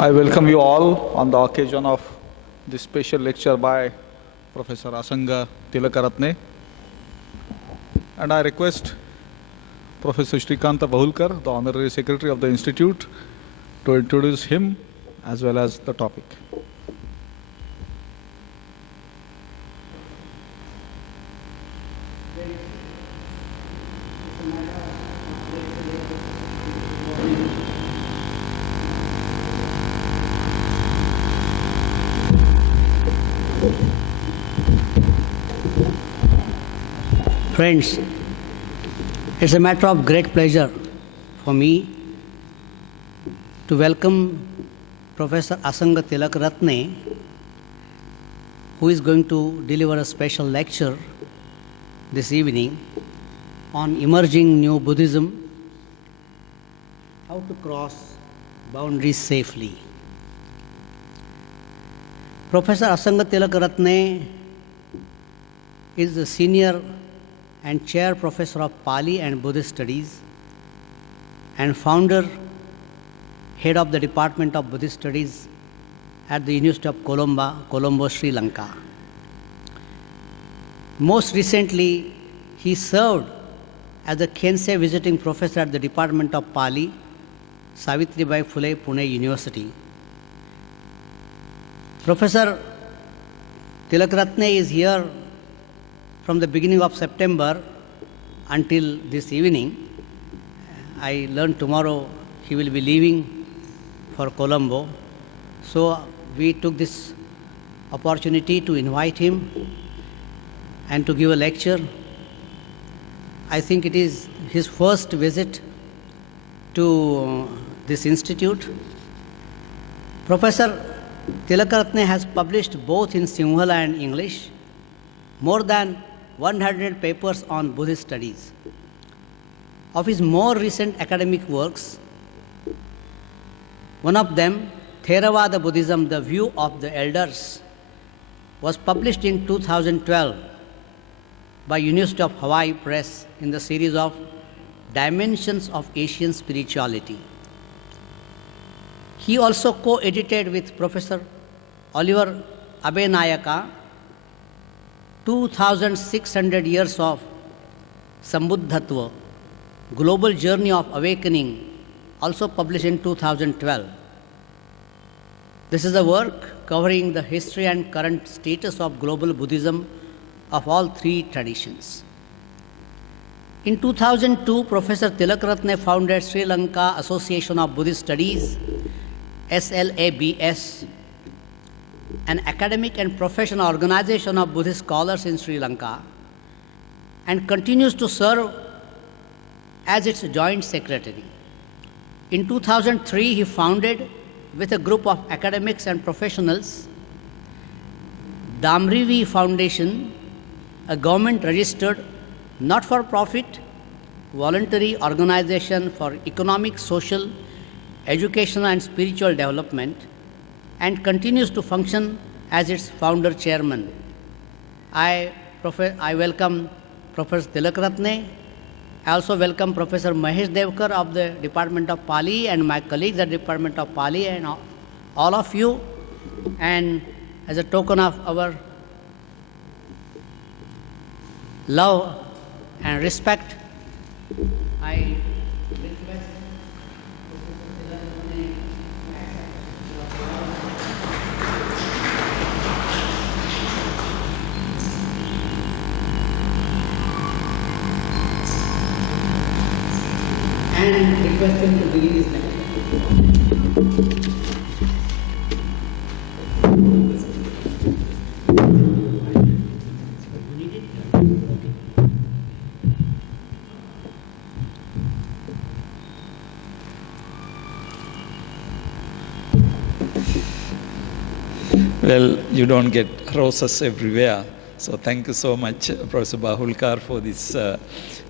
I welcome you all on the occasion of this special lecture by Professor Asanga Tilakaratne. And I request Professor Shrikanta Bahulkar, the Honorary Secretary of the Institute, to introduce him as well as the topic. Friends, it's a matter of great pleasure for me to welcome Professor Asanga Tilakaratne, who is going to deliver a special lecture this evening on emerging new Buddhism, how to cross boundaries safely. Professor Asanga Tilakaratne is the senior and chair professor of Pali and Buddhist studies and founder, head of the Department of Buddhist Studies at the University of Colombo, Sri Lanka. Most recently, he served as the Kensei visiting professor at the Department of Pali, Savitribai Phule, Pune University. Professor Tilakaratne is here from the beginning of September until this evening. I learned tomorrow he will be leaving for Colombo. So we took this opportunity to invite him and to give a lecture. I think it is his first visit to this institute. Professor Tilakaratne has published both in Sinhala and English more than 100 papers on Buddhist studies. Of his more recent academic works, one of them, Theravada Buddhism, The View of the Elders, was published in 2012 by University of Hawaii Press in the series of Dimensions of Asian Spirituality. He also co-edited with Professor Oliver Abenayaka 2,600 years of Sambuddhatva, Global Journey of Awakening, also published in 2012. This is a work covering the history and current status of global Buddhism of all three traditions. In 2002, Professor Tilakaratne founded Sri Lanka Association of Buddhist Studies, SLABS, an academic and professional organization of Buddhist scholars in Sri Lanka, and continues to serve as its joint secretary. In 2003, he founded, with a group of academics and professionals, Damrivi Foundation, a government-registered, not-for-profit, voluntary organization for economic, social, educational, and spiritual development, and continues to function as its founder chairman. I welcome Professor Tilakaratne. I also welcome Professor Mahesh Devkar of the Department of Pali and my colleagues at the Department of Pali and all of you. And as a token of our love and respect, I request and request him to begin his lecture. Well, you don't get roses everywhere. So thank you so much, Professor Bahulkar, for this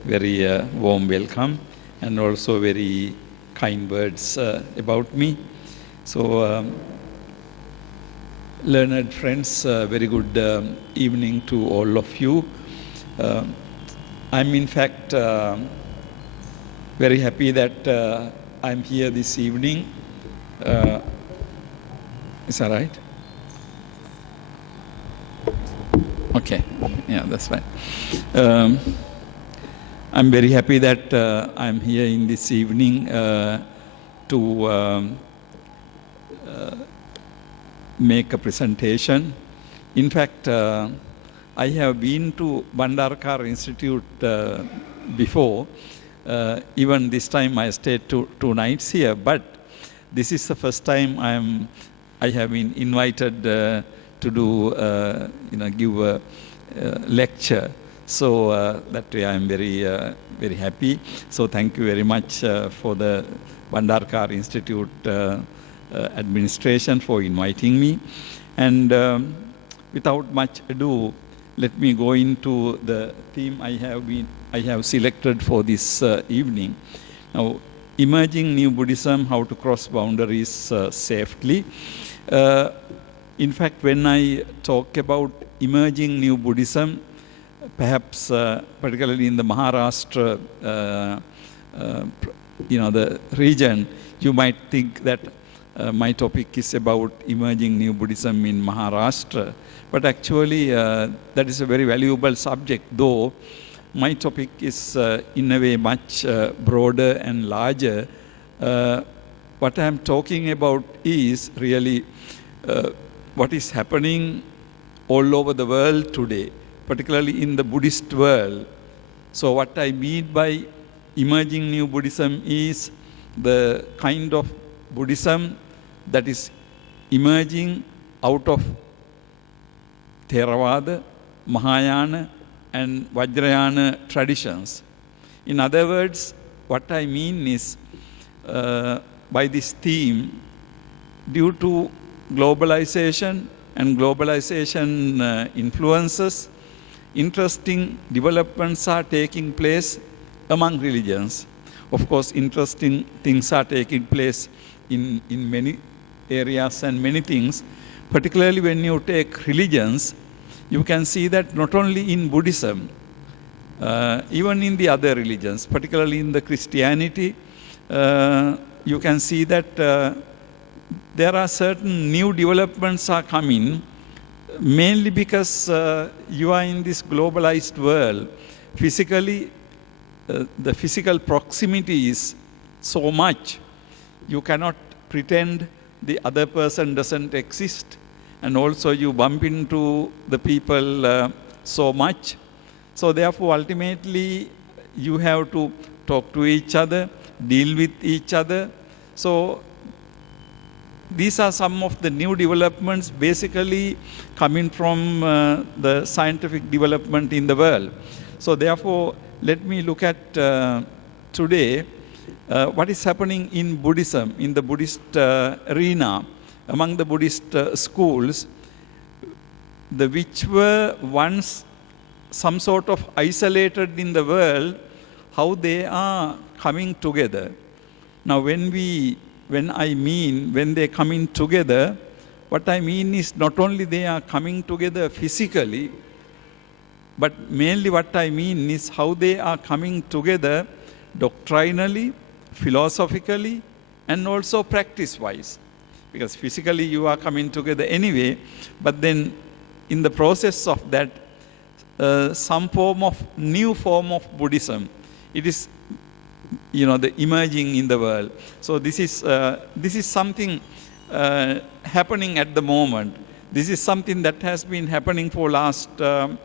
very warm welcome and also very kind words about me. So, learned friends, very good evening to all of you. I'm in fact very happy that I'm here this evening. Is that right? Okay, yeah, that's fine. I'm very happy that I'm here in this evening to make a presentation. In fact, I have been to Bhandarkar Institute before. Even this time I stayed two nights here, but this is the first time I have been invited to do, give a lecture. So that way I'm very happy. So thank you very much for the Bhandarkar Institute administration for inviting me. And without much ado, let me go into the theme I have selected for this evening. Now, emerging new Buddhism, how to cross boundaries safely. In fact, when I talk about emerging new Buddhism, perhaps particularly in the Maharashtra, the region, you might think that my topic is about emerging new Buddhism in Maharashtra. But actually, that is a very valuable subject, though my topic is in a way much broader and larger. What I am talking about is really what is happening all over the world today, particularly in the Buddhist world. So what I mean by emerging new Buddhism is the kind of Buddhism that is emerging out of Theravada, Mahayana, and Vajrayana traditions. In other words, what I mean is, by this theme, due to globalization and globalization influences, interesting developments are taking place among religions. Of course, interesting things are taking place in many areas and many things. Particularly when you take religions, you can see that not only in Buddhism, even in the other religions, particularly in the Christianity, you can see that there are certain new developments are coming, mainly because you are in this globalized world. Physically, the physical proximity is so much, you cannot pretend the other person doesn't exist. And also you bump into the people so much. So therefore, ultimately, you have to talk to each other, deal with each other. So these are some of the new developments basically coming from the scientific development in the world. So therefore, let me look at today what is happening in Buddhism, in the Buddhist arena, among the Buddhist schools, which were once some sort of isolated in the world, how they are coming together. Now, when they're coming together, what I mean is not only they are coming together physically, but mainly what I mean is how they are coming together doctrinally, philosophically, and also practice-wise. Because physically you are coming together anyway, but then in the process of that, some new form of Buddhism, it is, the emerging in the world. So this is something happening at the moment. This is something that has been happening for last, the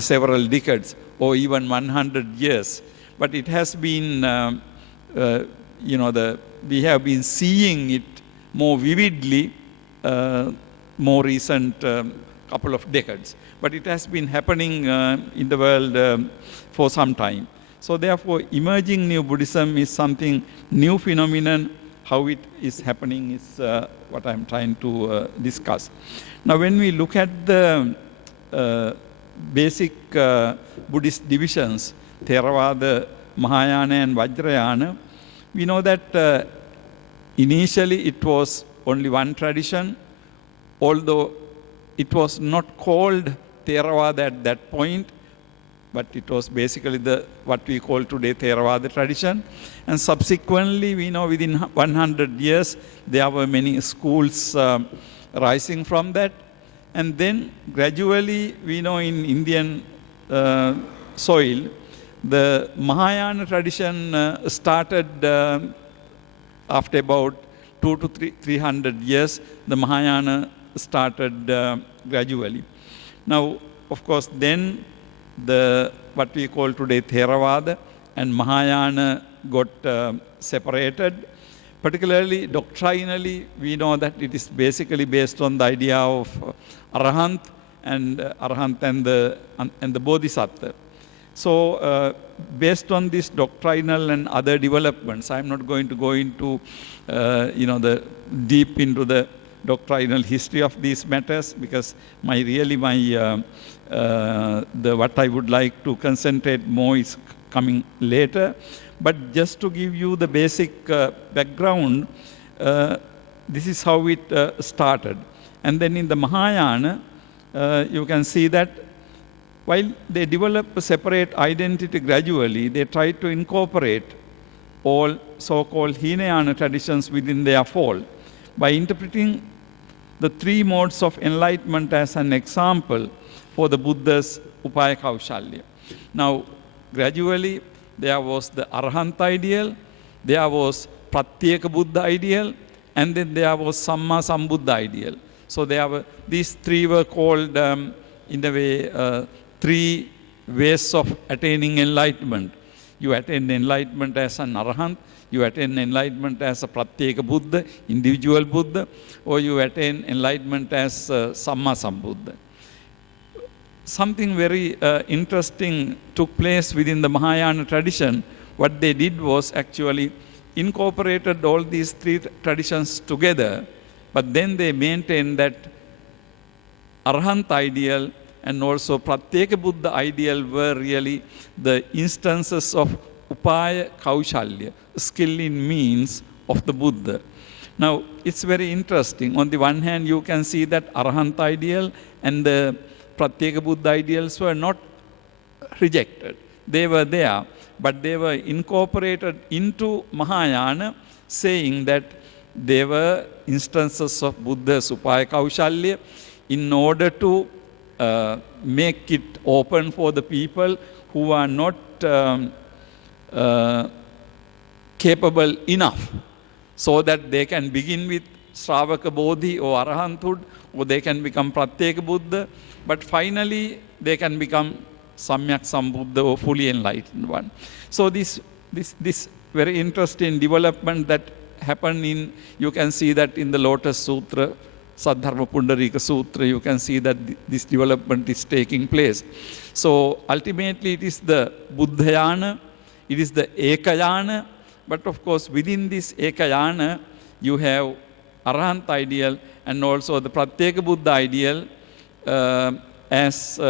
several decades or even 100 years. But it has been, we have been seeing it more vividly more recent couple of decades. But it has been happening in the world for some time. So therefore, emerging new Buddhism is something new phenomenon. How it is happening is what I'm trying to discuss. Now, when we look at the basic Buddhist divisions, Theravada, Mahayana, and Vajrayana, we know that initially it was only one tradition, although it was not called Theravada at that point. but it was basically what we call today Theravada tradition. And subsequently, we know within 100 years, there were many schools rising from that. And then gradually, we know in Indian soil, the Mahayana tradition started after about 200 to 300 years. The Mahayana started gradually. Now, of course, then what we call today Theravada and Mahayana got separated. Particularly doctrinally, we know that it is basically based on the idea of Arahant and the Bodhisattva. So, based on this doctrinal and other developments, I'm not going to go into, the deep into the doctrinal history of these matters, because what I would like to concentrate more is coming later. But just to give you the basic background, this is how it started. And then in the Mahayana, you can see that while they develop a separate identity gradually, they try to incorporate all so-called Hinayana traditions within their fold by interpreting the three modes of enlightenment as an example for the Buddha's Upaya Kaushalya. Now, gradually, there was the Arahant ideal, there was Pratyeka Buddha ideal, and then there was Samma Sambuddha ideal. So these three were called, in a way, three ways of attaining enlightenment. You attain enlightenment as an Arahant, you attain enlightenment as a Pratyeka Buddha, individual Buddha, or you attain enlightenment as Samma Sambuddha. Something very interesting took place within the Mahayana tradition. What they did was actually incorporated all these three traditions together, but then they maintained that Arahant ideal and also Pratyeka Buddha ideal were really the instances of Upaya Kaushalya, skill in means of the Buddha. Now, it's very interesting. On the one hand, you can see that Arahant ideal and the Pratyeka Buddha ideals were not rejected. They were there, but they were incorporated into Mahayana, saying that they were instances of Buddha's Upaya Kaushalya in order to make it open for the people who are not capable enough, so that they can begin with Sravaka Bodhi or Arahanthood, or they can become Pratyeka Buddha, but finally they can become Samyak Sambuddha or fully enlightened one. So this very interesting development that happened you can see that in the Lotus Sutra, Saddharma Pundarika Sutra, you can see that this development is taking place. So ultimately it is the Buddhayana, it is the Ekayana, but of course within this Ekayana you have Arahant ideal and also the Pratyeka Buddha ideal as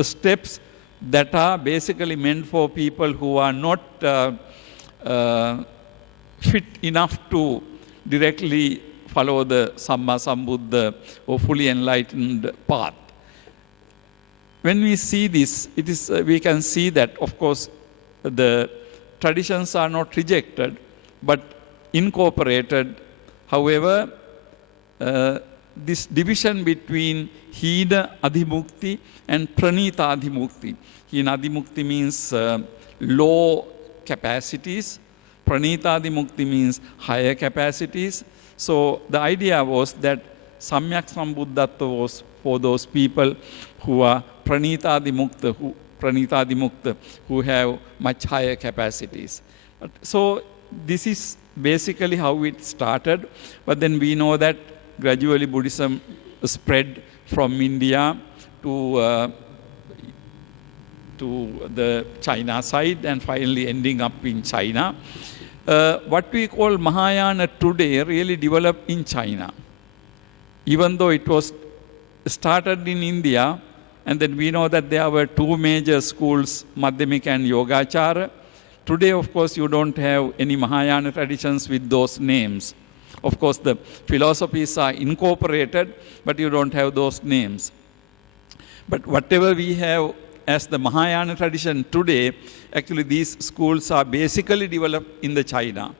steps that are basically meant for people who are not fit enough to directly follow the Samma Sambuddha or fully enlightened path. When we see this, we can see that, of course, the traditions are not rejected, but incorporated. However, this division between Hina Adhimukti and Pranita Adhimukti. Hina Adhimukti means low capacities. Pranita Adhimukti means higher capacities. So the idea was that Samyak Sambuddhatva was for those people who are Pranita Adhimukta, who have much higher capacities. So this is basically how it started. But then we know that gradually Buddhism spread from India to the China side and finally ending up in China. What we call Mahayana today really developed in China. Even though it was started in India, and then we know that there were two major schools, Madhyamika and Yogachara. Today, of course, you don't have any Mahayana traditions with those names. Of course, the philosophies are incorporated, but you don't have those names. But whatever we have as the Mahayana tradition today, actually these schools are basically developed in the China,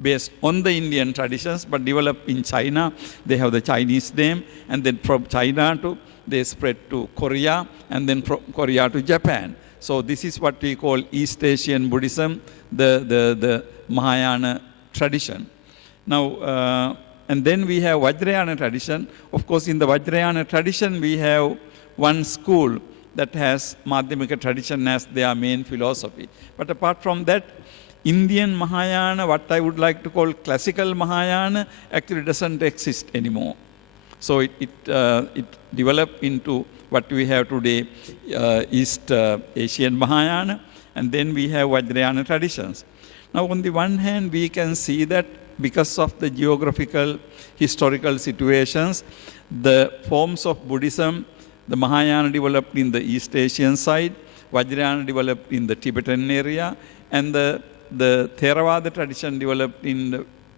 based on the Indian traditions, but developed in China. They have the Chinese name, and then from China they spread to Korea, and then from Korea to Japan. So this is what we call East Asian Buddhism, the Mahayana tradition. Now, and then we have Vajrayana tradition. Of course, in the Vajrayana tradition, we have one school that has Madhyamika tradition as their main philosophy. But apart from that, Indian Mahayana, what I would like to call classical Mahayana, actually doesn't exist anymore. So it developed into what we have today, East Asian Mahayana, and then we have Vajrayana traditions. Now, on the one hand, we can see that because of the geographical, historical situations, the forms of Buddhism, the Mahayana developed in the East Asian side, Vajrayana developed in the Tibetan area, and the Theravada tradition developed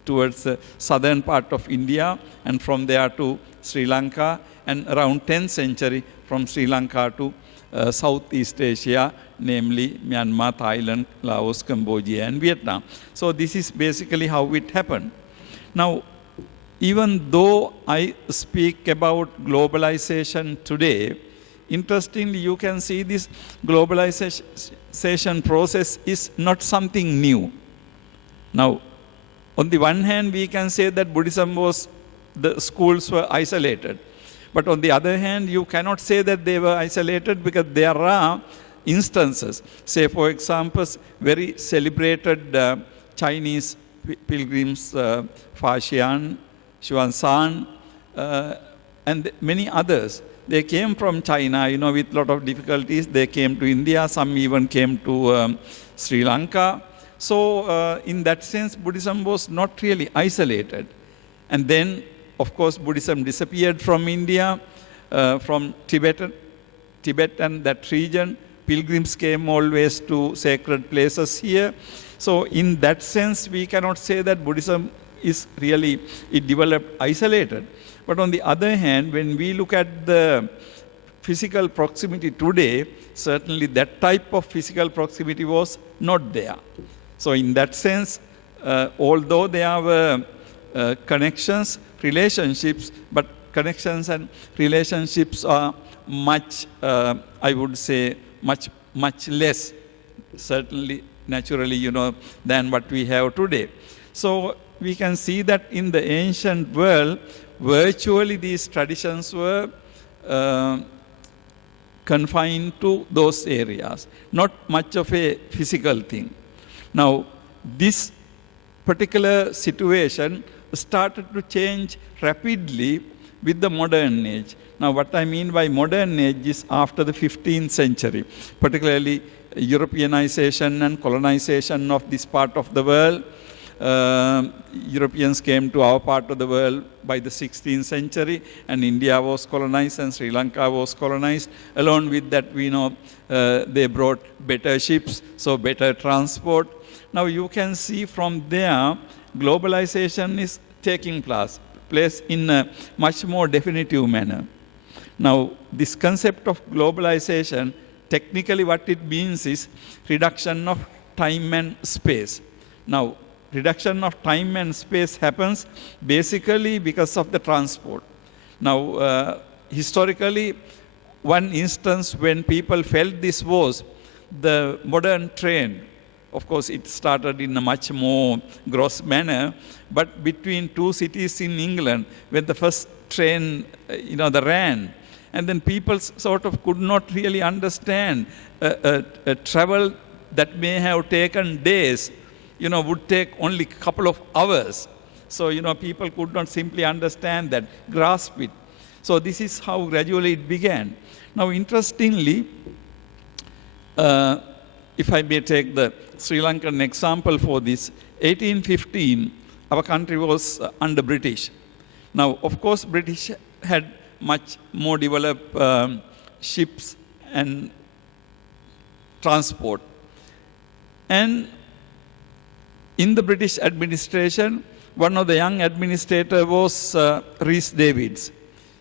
towards the southern part of India, and from there to Sri Lanka, and around 10th century from Sri Lanka to Southeast Asia, namely Myanmar, Thailand, Laos, Cambodia, and Vietnam. So this is basically how it happened. Now, even though I speak about globalization today, interestingly, you can see this globalization process is not something new. Now, on the one hand, we can say that Buddhism the schools were isolated. But on the other hand, you cannot say that they were isolated, because there are instances. Say, for example, very celebrated Chinese pilgrims, Fa Xian, Xuanzang, and many others. They came from China, with a lot of difficulties. They came to India. Some even came to Sri Lanka. So in that sense, Buddhism was not really isolated. And then, of course, Buddhism disappeared from India, from Tibet and that region. Pilgrims came always to sacred places here. So in that sense, we cannot say that Buddhism it developed isolated. But on the other hand, when we look at the physical proximity today, certainly that type of physical proximity was not there. So in that sense, although there were connections, relationships, but connections and relationships are much, I would say, much less, certainly, naturally, than what we have today. So we can see that in the ancient world, virtually these traditions were confined to those areas, not much of a physical thing. Now, this particular situation started to change rapidly with the modern age. Now, what I mean by modern age is after the 15th century, particularly Europeanization and colonization of this part of the world. Europeans came to our part of the world by the 16th century, and India was colonized and Sri Lanka was colonized. Along with that, we know they brought better ships, so better transport. Now you can see from there, globalization is taking place in a much more definitive manner. Now, this concept of globalization, technically what it means is reduction of time and space. Now, reduction of time and space happens basically because of the transport. Now, historically, one instance when people felt this was the modern train. Of course, it started in a much more gross manner, but between two cities in England, when the first train, they ran, and then people sort of could not really understand a travel that may have taken days, would take only a couple of hours. So, people could not simply understand that, grasp it. So this is how gradually it began. Now, interestingly, if I may take the Sri Lankan example for this, 1815, our country was under British. Now, of course, British had much more developed ships and transport. And in the British administration, one of the young administrators was Rhys Davids.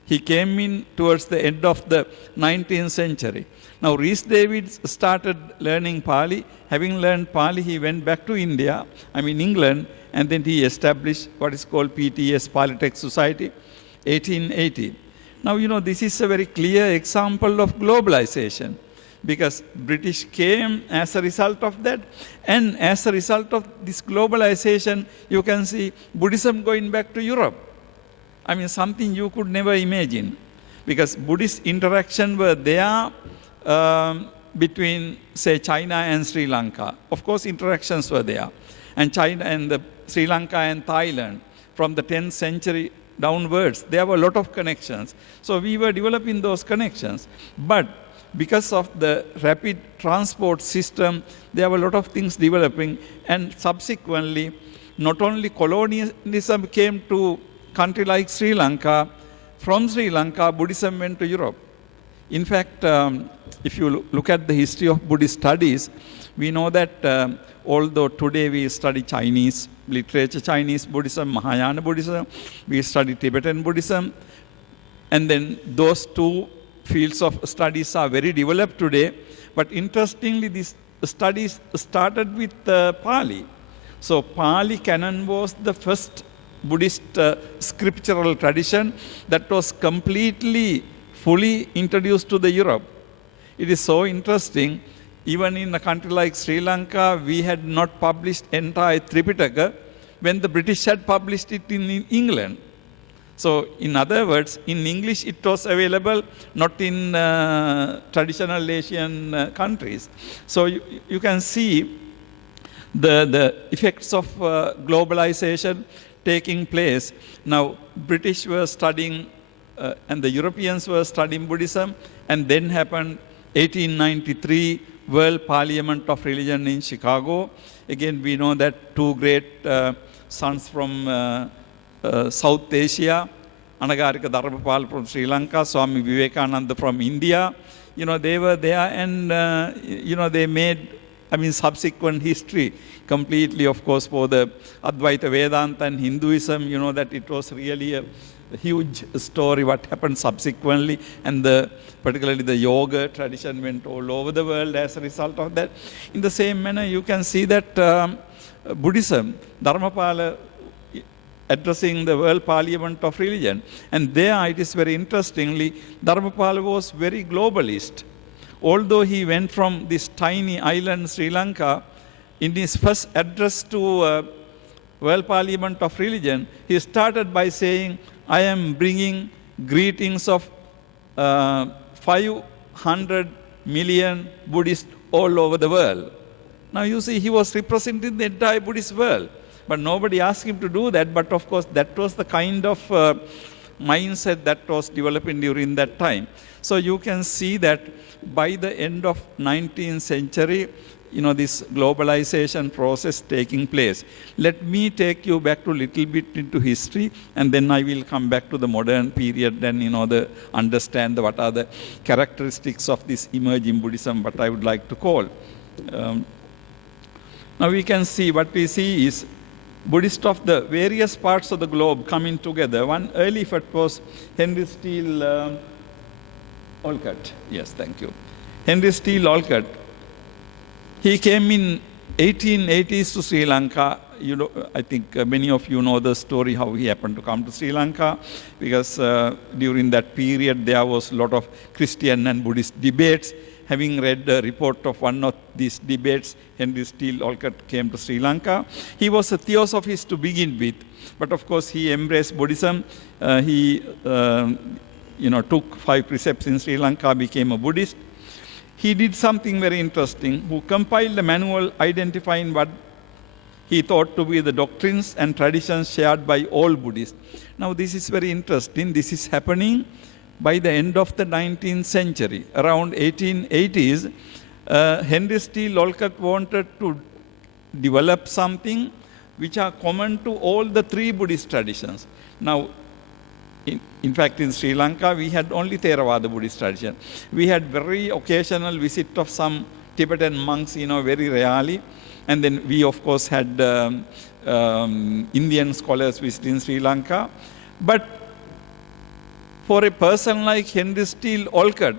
He came in towards the end of the 19th century. Now, Rhys Davids started learning Pali. Having learned Pali, he went back to England, and then he established what is called PTS, Polytech Society, 1880. Now, this is a very clear example of globalization, because British came as a result of that, and as a result of this globalization, you can see Buddhism going back to Europe. Something you could never imagine, because Buddhist interaction were there between, say, China and Sri Lanka. Of course, interactions were there. And China and Sri Lanka and Thailand, from the 10th century downwards, there were a lot of connections. So we were developing those connections. But because of the rapid transport system, there were a lot of things developing. And subsequently, not only colonialism came to country like Sri Lanka, from Sri Lanka, Buddhism went to Europe. In fact, if you look at the history of Buddhist studies, we know that although today we study Chinese literature, Chinese Buddhism, Mahayana Buddhism, we study Tibetan Buddhism, and then those two fields of studies are very developed today. But interestingly, these studies started with Pali. So Pali canon was the first Buddhist scriptural tradition that was completely, fully introduced to the Europe. It is so interesting. Even in a country like Sri Lanka, we had not published entire Tripitaka when the British had published it in England. So, in other words, in English it was available, not in traditional Asian countries. So, you can see the effects of globalization taking place. Now, British were studying and the Europeans were studying Buddhism, and then happened 1893 World Parliament of Religion in Chicago. Again, we know that two great sons from South Asia, Anagarika Dharmapal from Sri Lanka, Swami Vivekananda from India, they were there, and they made, subsequent history completely, of course, for the Advaita Vedanta and Hinduism, that it was really a huge story what happened subsequently, and particularly the yoga tradition went all over the world as a result of that. In the same manner, you can see that Buddhism, Dharmapala addressing the World Parliament of Religion, and there it is very interestingly, Dharmapala was very globalist. Although he went from this tiny island, Sri Lanka, in his first address to World Parliament of Religion, he started by saying, I am bringing greetings of 500 million Buddhists all over the world. Now you see, he was representing the entire Buddhist world. But nobody asked him to do that. But of course, that was the kind of mindset that was developing during that time. So you can see that by the end of 19th century, this globalization process taking place. Let me take you back to a little bit into history, and then I will come back to the modern period and understand what are the characteristics of this emerging Buddhism, what I would like to call. Now we can see, what we see is Buddhists of the various parts of the globe coming together. One early effort was Henry Steele Olcott. Yes, thank you. Henry Steele Olcott. He came in 1880s to Sri Lanka. I think many of you know the story how he happened to come to Sri Lanka, because during that period there was a lot of Christian and Buddhist debates. Having read the report of one of these debates, Henry Steele Olcott came to Sri Lanka. He was a theosophist to begin with, but of course he embraced Buddhism. He took 5 precepts in Sri Lanka, became a Buddhist. He did something very interesting, who compiled a manual identifying what he thought to be the doctrines and traditions shared by all Buddhists. Now this is very interesting. This is happening by the end of the 19th century. Around 1880s, Henry Steele Olcott wanted to develop something which are common to all the 3 Buddhist traditions. Now, in fact, in Sri Lanka, we had only Theravada Buddhist tradition. We had very occasional visit of some Tibetan monks, very rarely. And then we, of course, had Indian scholars visiting Sri Lanka. But for a person like Henry Steele Olcott,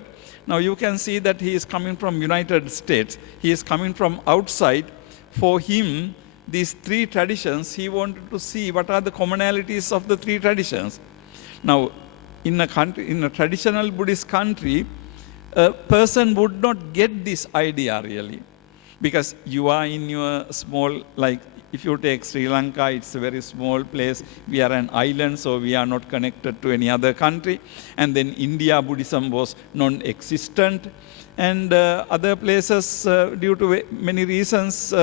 now you can see that he is coming from United States. He is coming from outside. For him, these three traditions, he wanted to see what are the commonalities of the three traditions. Now, in a traditional Buddhist country, a person would not get this idea really. Because you are in your small, like if you take Sri Lanka, it's a very small place. We are an island, so we are not connected to any other country. And then India, Buddhism was non-existent. And other places, due to many reasons,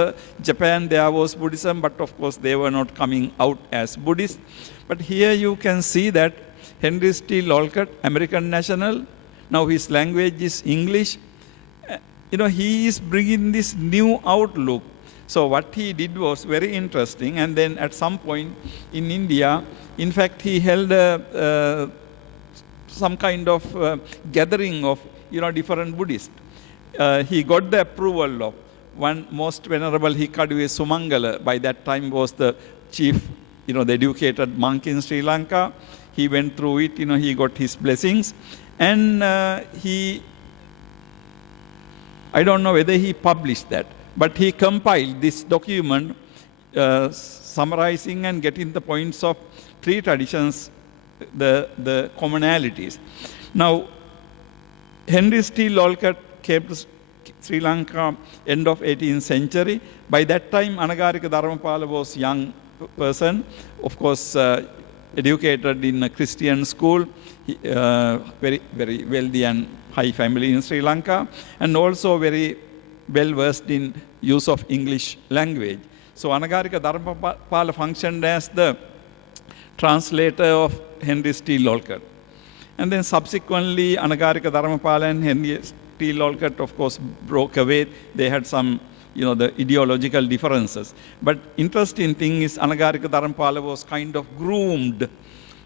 Japan, there was Buddhism, but of course they were not coming out as Buddhists. But here you can see that Henry Steele Olcott, American national, now his language is English. He is bringing this new outlook. So what he did was very interesting. And then at some point in India, in fact, he held some kind of gathering of different Buddhists. He got the approval of one most venerable Hikkaduwe Sumangala. By that time was the chief, the educated monk in Sri Lanka. He went through it. He got his blessings, and I don't know whether he published that, but he compiled this document summarizing and getting the points of three traditions, the commonalities. Now, Henry Steele Olcott came to Sri Lanka end of 18th century. By that time, Anagarika Dharmapala was young person, of course, educated in a Christian school, very, very wealthy and high family in Sri Lanka, and also very well versed in use of English language. So Anagarika Dharmapala functioned as the translator of Henry Steele Olcott. And then subsequently, Anagarika Dharmapala and Henry Steele Olcott, of course, broke away. They had some, the ideological differences. But interesting thing is Anagarika Dharmapala was kind of groomed,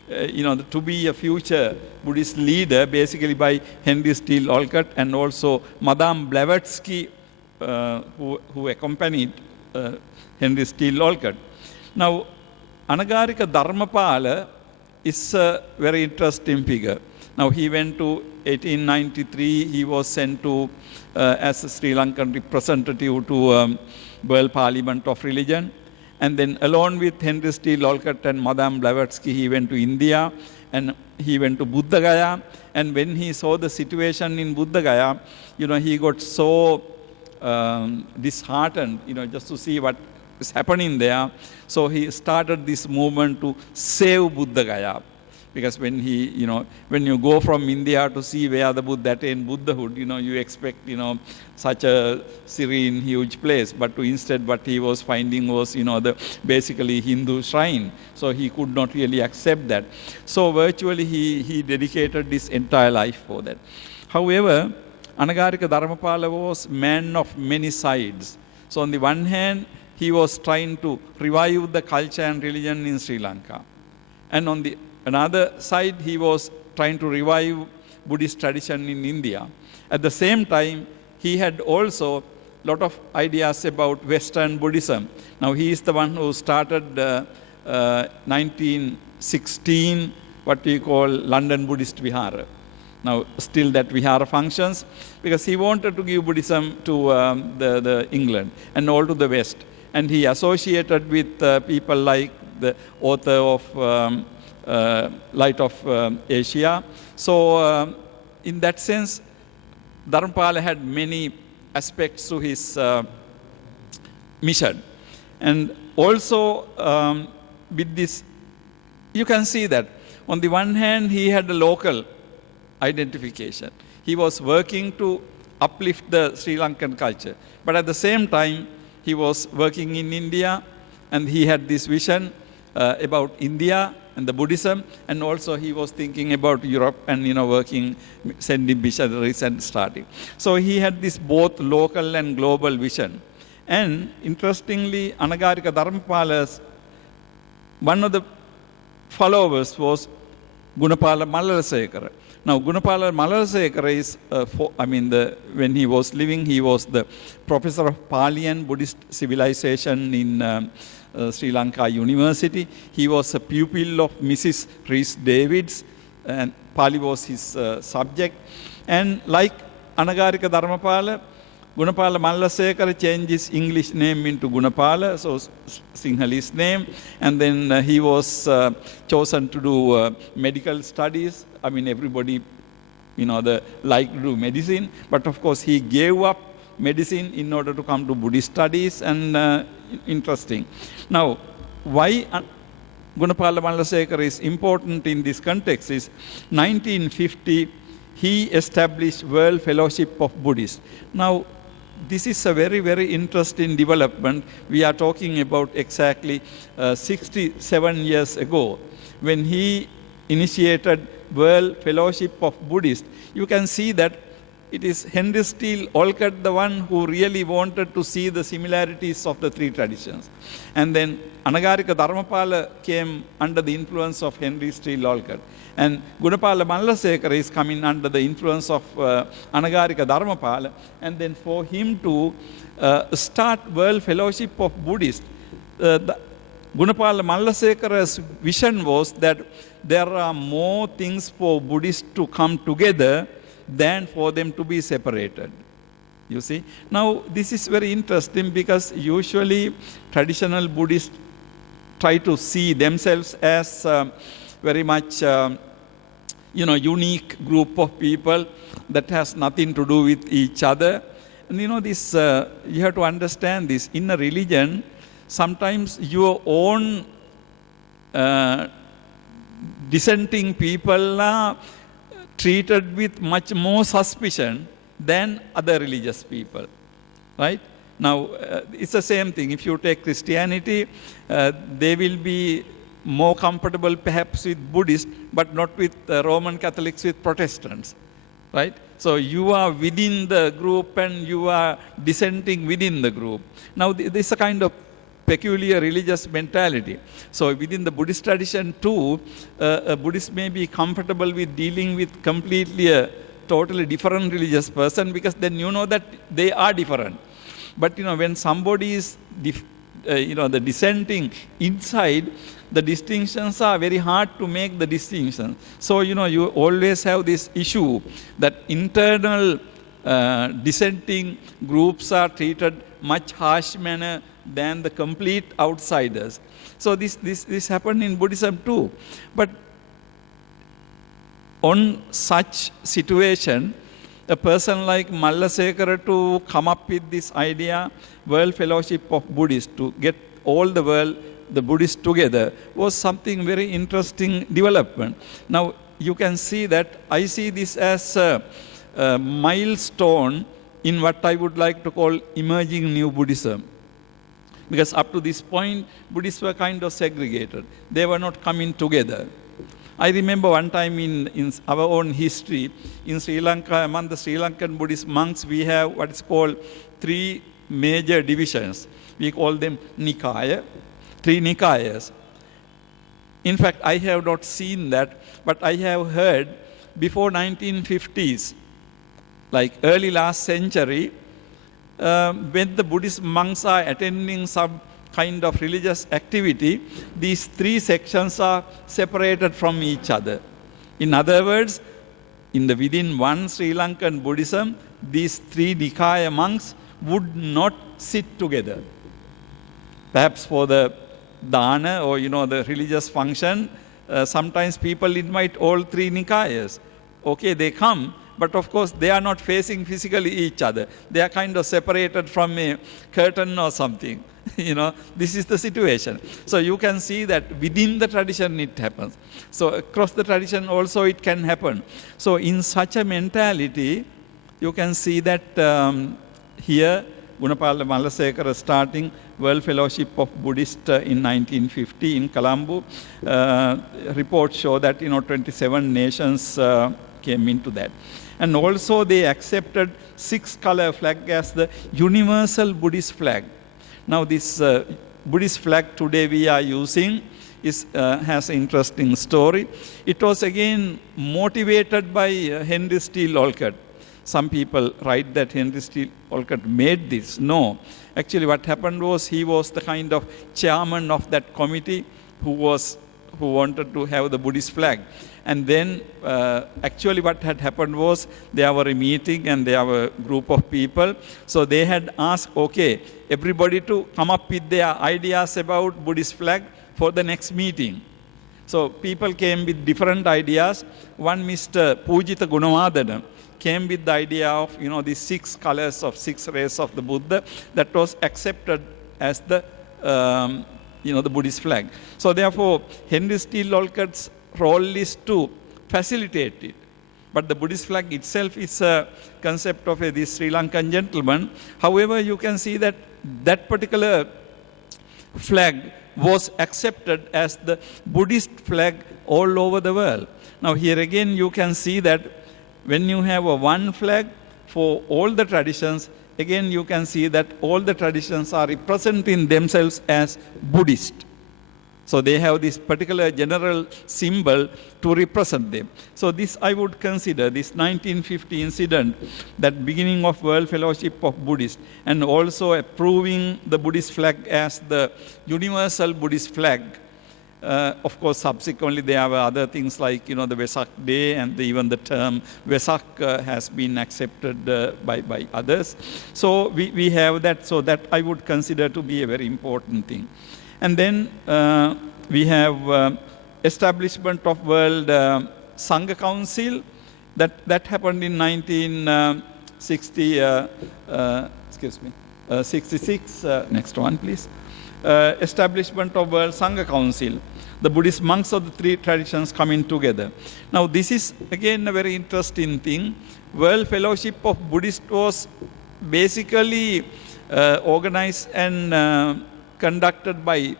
to be a future Buddhist leader, basically by Henry Steele Olcott and also Madame Blavatsky, who accompanied Henry Steele Olcott. Now, Anagarika Dharmapala is a very interesting figure. Now, he went to 1893, he was sent to, as a Sri Lankan representative to World Parliament of Religion. And then along with Henry Steele Olcott and Madame Blavatsky, he went to India and he went to Buddha Gaya. And when he saw the situation in Buddha Gaya, he got so disheartened, just to see what is happening there. So he started this movement to save Buddha Gaya. Because when when you go from India to see where the Buddha attained Buddhahood, you expect, such a serene, huge place. But instead, what he was finding was, the basically Hindu shrine. So he could not really accept that. So virtually, he dedicated his entire life for that. However, Anagarika Dharmapala was man of many sides. So on the one hand, he was trying to revive the culture and religion in Sri Lanka. And on the another side, he was trying to revive Buddhist tradition in India. At the same time, he had also a lot of ideas about Western Buddhism. Now, he is the one who started 1916, what we call London Buddhist Vihara. Now, still that Vihara functions, because he wanted to give Buddhism to the England and all to the West. And he associated with people like the author of Light of Asia. So, in that sense, Dharmapala had many aspects to his mission. And also, with this, you can see that on the one hand, he had a local identification. He was working to uplift the Sri Lankan culture. But at the same time, he was working in India, and he had this vision about India and the Buddhism, and also he was thinking about Europe and working, sending missionaries and starting. So he had this both local and global vision. And interestingly, Anagarika Dharmapala's one of the followers was Gunapala Malalasekara. Now, Gunapala Malalasekara is, when he was living, he was the professor of Pali and Buddhist civilization in Sri Lanka University. He was a pupil of Mrs. Rhys Davids, and Pali was his subject. And like Anagarika Dharmapala, Gunapala Mallasekara changed his English name into Gunapala, so Sinhalese name, and then he was chosen to do medical studies. I mean, everybody, like to do medicine, but of course he gave up medicine in order to come to Buddhist studies, and interesting. Now, why Gunapala Mallasekara is important in this context is 1950, he established World Fellowship of Buddhists. Now, this is a very, very interesting development. We are talking about exactly 67 years ago when he initiated World Fellowship of Buddhists. You can see that it is Henry Steele Olcott, the one who really wanted to see the similarities of the three traditions. And then Anagarika Dharmapala came under the influence of Henry Steele Olcott. And Gunapala Mallasekara is coming under the influence of Anagarika Dharmapala. And then for him to start World Fellowship of Buddhists, Gunapala Mallasekara's vision was that there are more things for Buddhists to come together than for them to be separated. You see? Now, this is very interesting because usually traditional Buddhists try to see themselves as very much, unique group of people that has nothing to do with each other. And this, you have to understand this. In a religion, sometimes your own dissenting people are treated with much more suspicion than other religious people, right? Now, it's the same thing. If you take Christianity, they will be more comfortable perhaps with Buddhists, but not with Roman Catholics, with Protestants, right? So you are within the group and you are dissenting within the group. Now, this is a kind of peculiar religious mentality. So within the Buddhist tradition too, a Buddhist may be comfortable with dealing with completely a totally different religious person because then you know that they are different. But when somebody is, the dissenting inside, the distinctions are very hard to make the distinctions. So, you always have this issue that internal dissenting groups are treated much harsh manner than the complete outsiders. So this happened in Buddhism too. But on such situation, a person like Mallasekara to come up with this idea, World Fellowship of Buddhists, to get all the world, the Buddhists together, was something very interesting development. Now, you can see that I see this as a milestone in what I would like to call emerging new Buddhism. Because up to this point, Buddhists were kind of segregated. They were not coming together. I remember one time in our own history, in Sri Lanka, among the Sri Lankan Buddhist monks, we have what is called three major divisions. We call them Nikaya, three Nikayas. In fact, I have not seen that, but I have heard before 1950s, like early last century, when the Buddhist monks are attending some kind of religious activity, these three sections are separated from each other. In other words, within one Sri Lankan Buddhism, these three Nikaya monks would not sit together. Perhaps for the dana or the religious function, sometimes people invite all three Nikayas. Okay, they come. But of course, they are not facing physically each other. They are kind of separated from a curtain or something. This is the situation. So you can see that within the tradition it happens. So across the tradition also it can happen. So in such a mentality, you can see that here, Gunapala Mallasekara starting World Fellowship of Buddhists in 1950 in Colombo. Reports show that 27 nations came into that. And also they accepted 6-color flag as the universal Buddhist flag. Now this Buddhist flag today we are using has an interesting story. It was again motivated by Henry Steele Olcott. Some people write that Henry Steele Olcott made this. No. Actually what happened was he was the kind of chairman of that committee who was who wanted to have the Buddhist flag. And then actually what had happened was there were a meeting and there were a group of people. So they had asked, okay, everybody to come up with their ideas about Buddhist flag for the next meeting. So people came with different ideas. One, Mr. Pujita Gunawardena, came with the idea of, the 6 colors of 6 rays of the Buddha that was accepted as the, the Buddhist flag. So therefore, Henry Steele Olcott's role is to facilitate it. But the Buddhist flag itself is a concept of this Sri Lankan gentleman. However, you can see that that particular flag was accepted as the Buddhist flag all over the world. Now here again you can see that when you have a one flag for all the traditions, again you can see that all the traditions are representing themselves as Buddhist. So they have this particular general symbol to represent them. So this I would consider, this 1950 incident, that beginning of World Fellowship of Buddhists, and also approving the Buddhist flag as the universal Buddhist flag. Of course, subsequently there were other things like, the Vesak Day, and even the term Vesak has been accepted by others. So we have that, so that I would consider to be a very important thing. And then we have establishment of World Sangha Council. That happened in 66. Next one, please. Establishment of World Sangha Council. The Buddhist monks of the 3 traditions coming together. Now this is again a very interesting thing. World Fellowship of Buddhists was basically organized and conducted by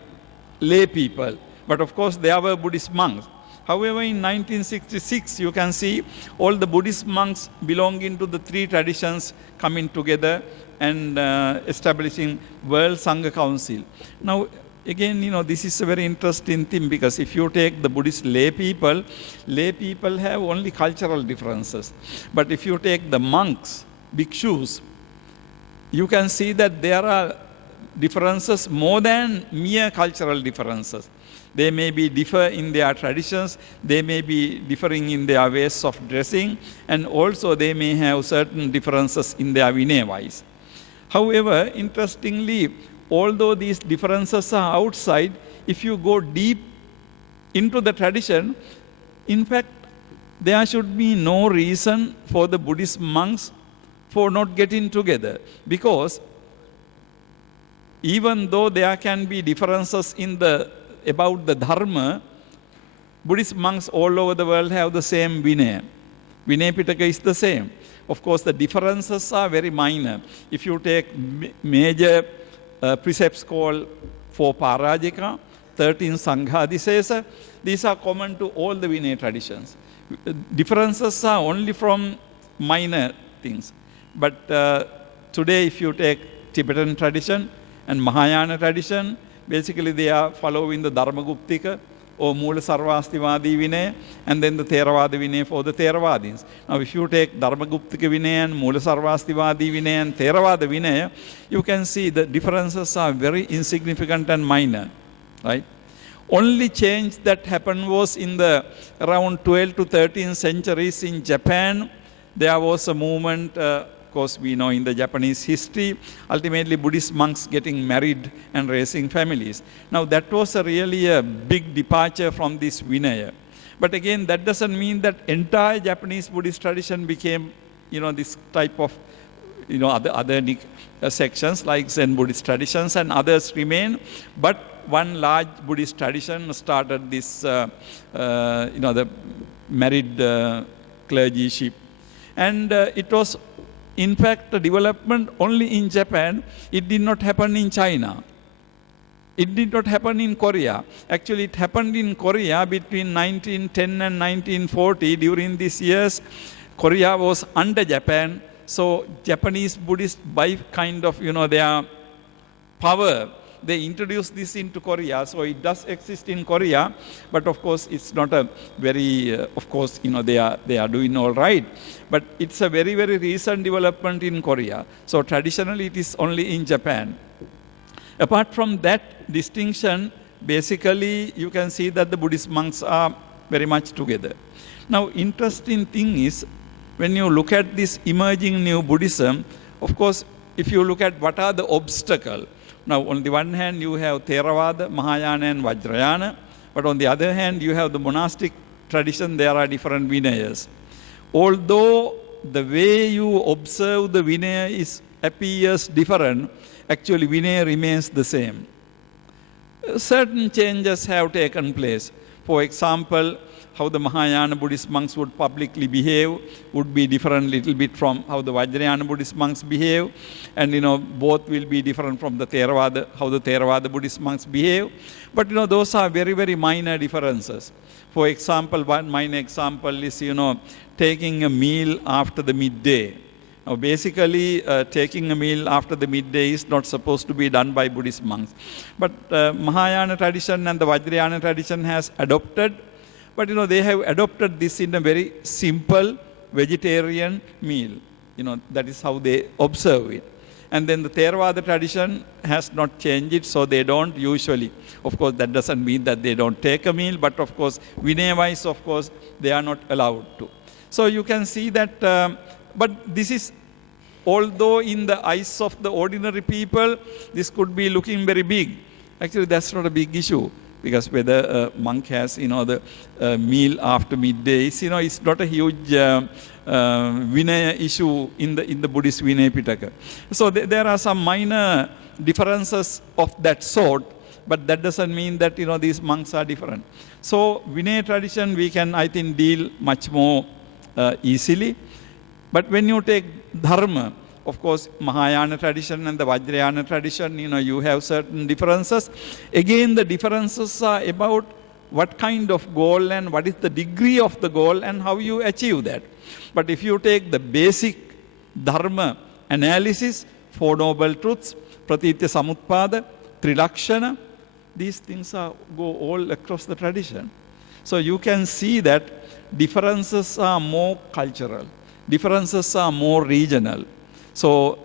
lay people. But of course, there were Buddhist monks. However, in 1966, you can see all the Buddhist monks belonging to the 3 traditions coming together and establishing World Sangha Council. Now, again, this is a very interesting thing, because if you take the Buddhist lay people have only cultural differences. But if you take the monks, bhikshus, you can see that there are differences more than mere cultural differences. They may be differ in their traditions, they may be differing in their ways of dressing, and also they may have certain differences in their Vinaya-wise. However, interestingly, although these differences are outside, if you go deep into the tradition, in fact, there should be no reason for the Buddhist monks for not getting together, because even though there can be differences about the dharma, Buddhist monks all over the world have the same Vinaya. Vinaya Pitaka is the same. Of course, the differences are very minor. If you take major precepts called 4 Parajika, 13 Sanghadisesa, these are common to all the Vinaya traditions. Differences are only from minor things. But today, if you take Tibetan tradition and Mahayana tradition, basically they are following the Dharmaguptika or Mula Sarvastivadi Vinaya, and then the Theravada Vinaya for the Theravadins. Now, if you take Dharmaguptika Vinaya and Mula Sarvastivadi Vinaya and Theravada Vinaya, you can see the differences are very insignificant and minor, right? Only change that happened was in the around 12th to 13th centuries in Japan. There was a movement, of course we know in the Japanese history, ultimately Buddhist monks getting married and raising families. Now that was really a big departure from this Vinaya. But again, that doesn't mean that entire Japanese Buddhist tradition became, this type of, other sections like Zen Buddhist traditions, and others remain. But one large Buddhist tradition started this, the married clergyship. And it was, in fact, a development only in Japan. It did not happen in China. It did not happen in Korea. Actually, it happened in Korea between 1910 and 1940. During these years, Korea was under Japan. So Japanese Buddhists, by kind of, their power, they introduced this into Korea. So it does exist in Korea. But of course, it's not a very, of course, they are doing all right. But it's a very, very recent development in Korea. So traditionally, it is only in Japan. Apart from that distinction, basically you can see that the Buddhist monks are very much together. Now, interesting thing is, when you look at this emerging new Buddhism, of course, if you look at what are the obstacles, now on the one hand you have Theravada, Mahayana and Vajrayana, but on the other hand you have the monastic tradition, there are different Vinayas. Although the way you observe the Vinaya appears different, actually Vinaya remains the same. Certain changes have taken place. For example, how the Mahayana Buddhist monks would publicly behave would be different little bit from how the Vajrayana Buddhist monks behave. And, both will be different from the Theravada, how the Theravada Buddhist monks behave. But, those are very, very minor differences. For example, one minor example is, taking a meal after the midday. Now, basically, taking a meal after the midday is not supposed to be done by Buddhist monks. But Mahayana tradition and the Vajrayana tradition has adopted. But, they have adopted this in a very simple vegetarian meal. That is how they observe it. And then the Theravada tradition has not changed it, so they don't usually. Of course, that doesn't mean that they don't take a meal, but of course, Vinaya-wise, of course, they are not allowed to. So you can see that, but this is, although in the eyes of the ordinary people, this could be looking very big. Actually, that's not a big issue. Because whether a monk has, the meal after midday, it's not a huge Vinaya issue in the Buddhist Vinaya Pitaka. So there are some minor differences of that sort, but that doesn't mean that, these monks are different. So Vinaya tradition, we can, I think, deal much more easily. But when you take Dharma, of course, Mahayana tradition and the Vajrayana tradition, you have certain differences. Again, the differences are about what kind of goal and what is the degree of the goal and how you achieve that. But if you take the basic Dharma analysis, Four Noble Truths, Pratitya Samutpada, Trilakshana, these things go all across the tradition. So you can see that differences are more cultural, differences are more regional. So,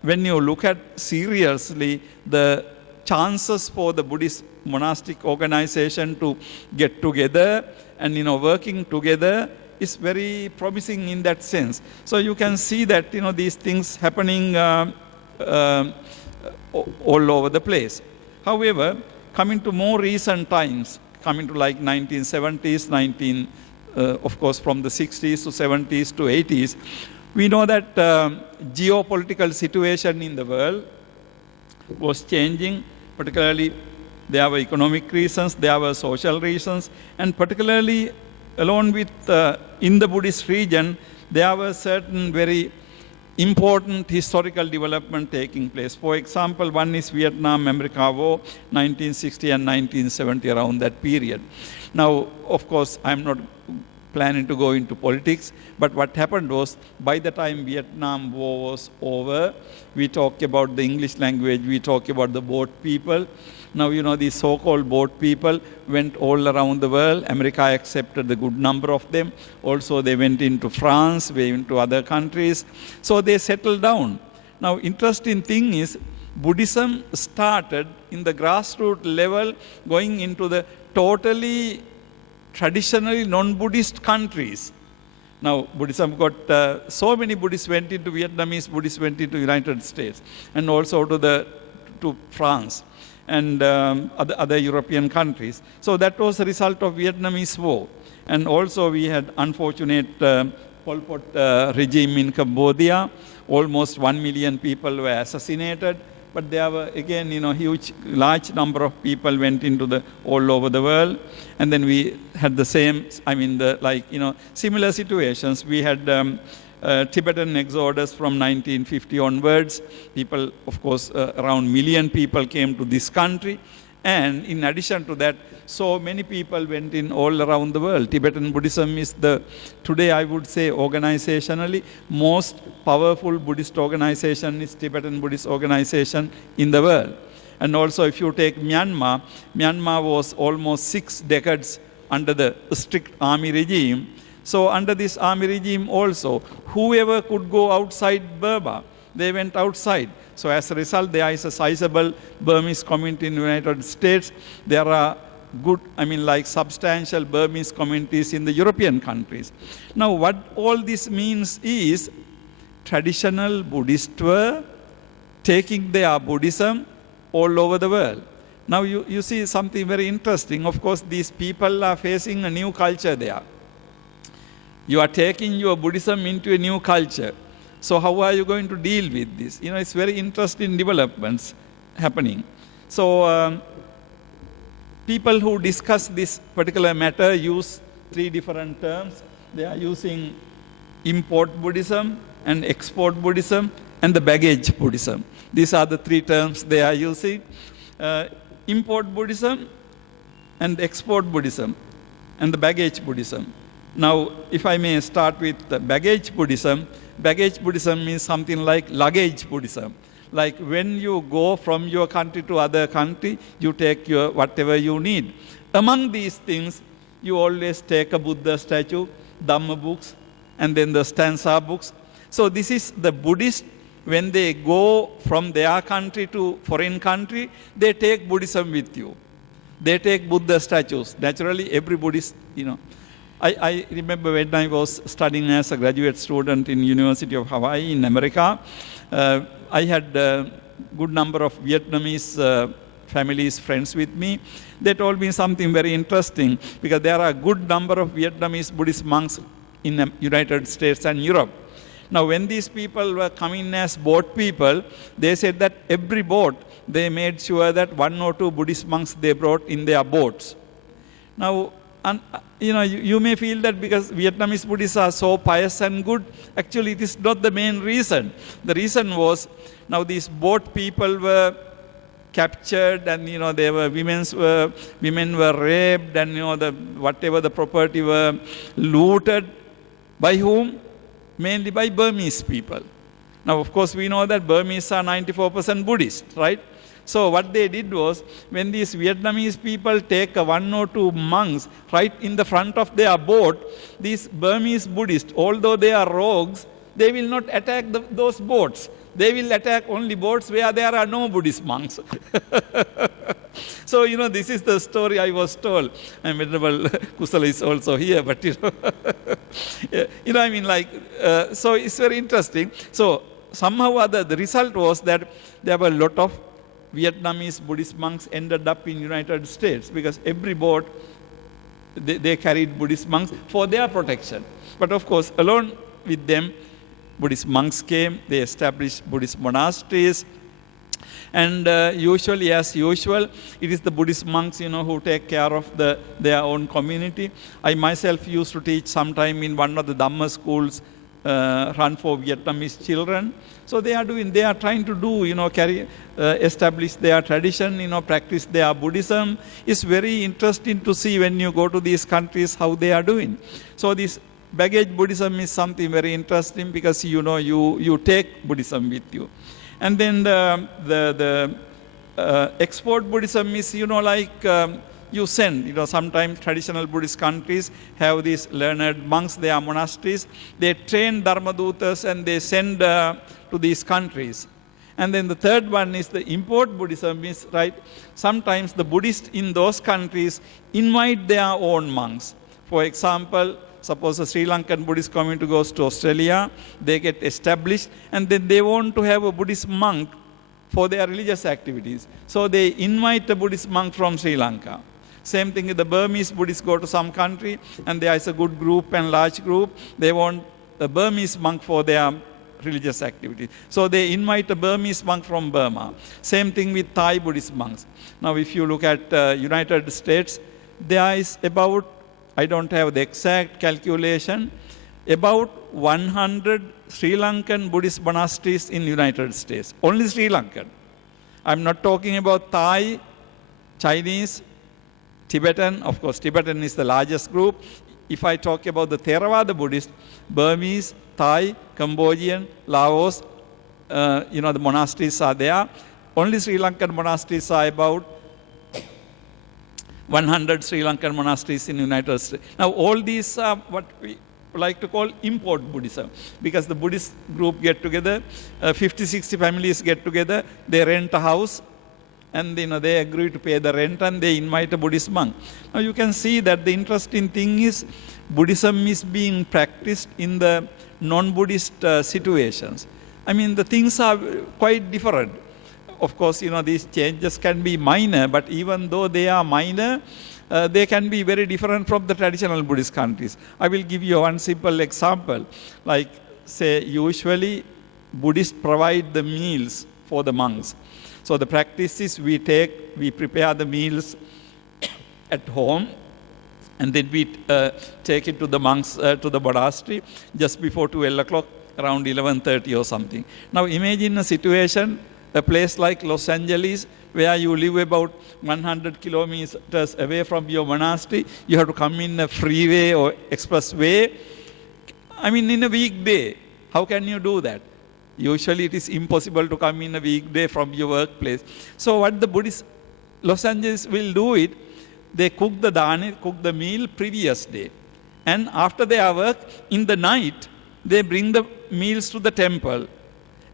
when you look at seriously the chances for the Buddhist monastic organization to get together and, working together is very promising in that sense. So, you can see that, these things happening all over the place. However, coming to more recent times, coming to like 1970s, of course, from the 60s to 70s to 80s, we know that geopolitical situation in the world was changing, particularly there were economic reasons, there were social reasons, and particularly along with in the Buddhist region, there were certain very important historical development taking place. For example, one is Vietnam-America War, 1960 and 1970, around that period. Now, of course, I'm not planning to go into politics, but what happened was, by the time Vietnam War was over, we talk about the English language, we talk about the boat people. Now, these so-called boat people went all around the world. America accepted a good number of them. Also, they went into France, they went to other countries. So they settled down. Now, interesting thing is, Buddhism started in the grassroots level, going into the totally traditionally non-Buddhist countries. Now, Buddhism got, so many Buddhists went into Vietnamese, Buddhists went into United States, and also to France and other European countries. So that was a result of Vietnamese War. And also we had unfortunate Pol Pot regime in Cambodia. Almost 1 million people were assassinated. But there were, again, large number of people went into all over the world. And then we had the same, similar situations. We had Tibetan exodus from 1950 onwards. People, of course, around 1 million people came to this country. And in addition to that, so many people went in all around the world. Tibetan Buddhism is today I would say organizationally, most powerful Buddhist organization is Tibetan Buddhist organization in the world. And also if you take Myanmar, Myanmar was almost 6 decades under the strict army regime. So under this army regime also, whoever could go outside Burma, they went outside. So as a result, there is a sizable Burmese community in the United States. There are good, like substantial Burmese communities in the European countries. Now, what all this means is traditional Buddhists were taking their Buddhism all over the world. Now, you see something very interesting. Of course, these people are facing a new culture there. You are taking your Buddhism into a new culture. So how are you going to deal with this? It's very interesting developments happening. So people who discuss this particular matter use three different terms. They are using import Buddhism and export Buddhism and the baggage Buddhism. These are the three terms they are using. Import Buddhism and export Buddhism and the baggage Buddhism. Now, if I may start with the baggage Buddhism means something like luggage Buddhism. Like when you go from your country to other country, you take your whatever you need. Among these things, you always take a Buddha statue, Dhamma books, and then the stanza books. So this is the Buddhist, when they go from their country to foreign country, they take Buddhism with you. They take Buddha statues. Naturally, every Buddhist, I remember when I was studying as a graduate student in University of Hawaii in America, I had a good number of Vietnamese families, friends with me. They told me something very interesting, because there are a good number of Vietnamese Buddhist monks in the United States and Europe. Now, when these people were coming as boat people, they said that every boat, they made sure that 1 or 2 Buddhist monks they brought in their boats. Now, you may feel that because Vietnamese Buddhists are so pious and good, actually it is not the main reason. The reason was, now these boat people were captured, and they were women were raped, and whatever the property were looted. By whom? Mainly by Burmese people. Now, of course, we know that Burmese are 94% Buddhist, right? So what they did was, when these Vietnamese people take 1 or 2 monks right in the front of their boat, these Burmese Buddhists, although they are rogues, they will not attack those boats. They will attack only boats where there are no Buddhist monks. So, this is the story I was told. And Venerable Kusala is also here, but, so it's very interesting. So, somehow or other, the result was that there were a lot of Vietnamese Buddhist monks ended up in United States, because every boat, they carried Buddhist monks for their protection. But of course, along with them, Buddhist monks came, they established Buddhist monasteries, and usually, as usual, it is the Buddhist monks, who take care of their own community. I myself used to teach sometime in one of the Dhamma schools run for Vietnamese children. So they are trying to do, establish their tradition, practice their Buddhism. It's very interesting to see when you go to these countries how they are doing. So this baggage Buddhism is something very interesting, because you take Buddhism with you. And then the export Buddhism is you send, sometimes traditional Buddhist countries have these learned monks, they are monasteries, they train Dharmadutas and they send to these countries. And then the third one is the import Buddhism is, sometimes the Buddhists in those countries invite their own monks. For example, suppose a Sri Lankan Buddhist community goes to Australia, they get established, and then they want to have a Buddhist monk for their religious activities. So they invite a Buddhist monk from Sri Lanka. Same thing if the Burmese Buddhists go to some country, and there is a good group and large group, they want a Burmese monk for their religious activity. So they invite a Burmese monk from Burma. Same thing with Thai Buddhist monks. Now if you look at United States, there is about, I don't have the exact calculation, about 100 Sri Lankan Buddhist monasteries in United States. Only Sri Lankan. I'm not talking about Thai, Chinese, Tibetan. Of course, Tibetan is the largest group. If I talk about the Theravada Buddhist, Burmese, Thai, Cambodian, Laos, the monasteries are there. Only Sri Lankan monasteries are about 100 Sri Lankan monasteries in the United States. Now, all these are what like to call import Buddhism, because the Buddhist group get together, 50, 60 families get together, they rent a house, and they agree to pay the rent, and they invite a Buddhist monk. Now you can see that the interesting thing is Buddhism is being practiced in the non-Buddhist situations. I mean, the things are quite different. Of course, these changes can be minor, but even though they are minor, they can be very different from the traditional Buddhist countries. I will give you one simple example. Like, say, usually Buddhists provide the meals for the monks. So the practice is we prepare the meals at home, and then we take it to the monks, to the monastery, just before 12 o'clock, around 11:30 or something. Now imagine a situation, a place like Los Angeles, where you live about 100 kilometers away from your monastery. You have to come in a freeway or expressway. I mean, in a weekday, how can you do that? Usually it is impossible to come in a weekday from your workplace. So what the Buddhist Los Angeles will do it, they cook the dana, cook the meal previous day. And after their work, in the night, they bring the meals to the temple.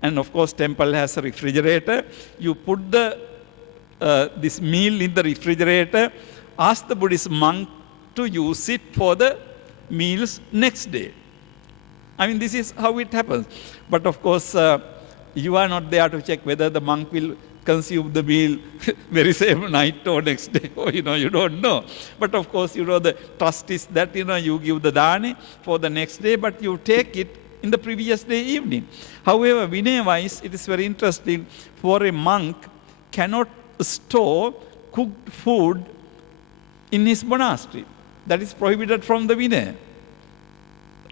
And of course, temple has a refrigerator. You put this meal in the refrigerator, ask the Buddhist monk to use it for the meals next day. I mean, this is how it happens. But of course, you are not there to check whether the monk will consume the meal very same night or next day, or you don't know. But of course, the trust is that you give the dana for the next day, but you take it in the previous day evening. However, Vinaya-wise, it is very interesting. For a monk, cannot store cooked food in his monastery. That is prohibited from the Vinaya,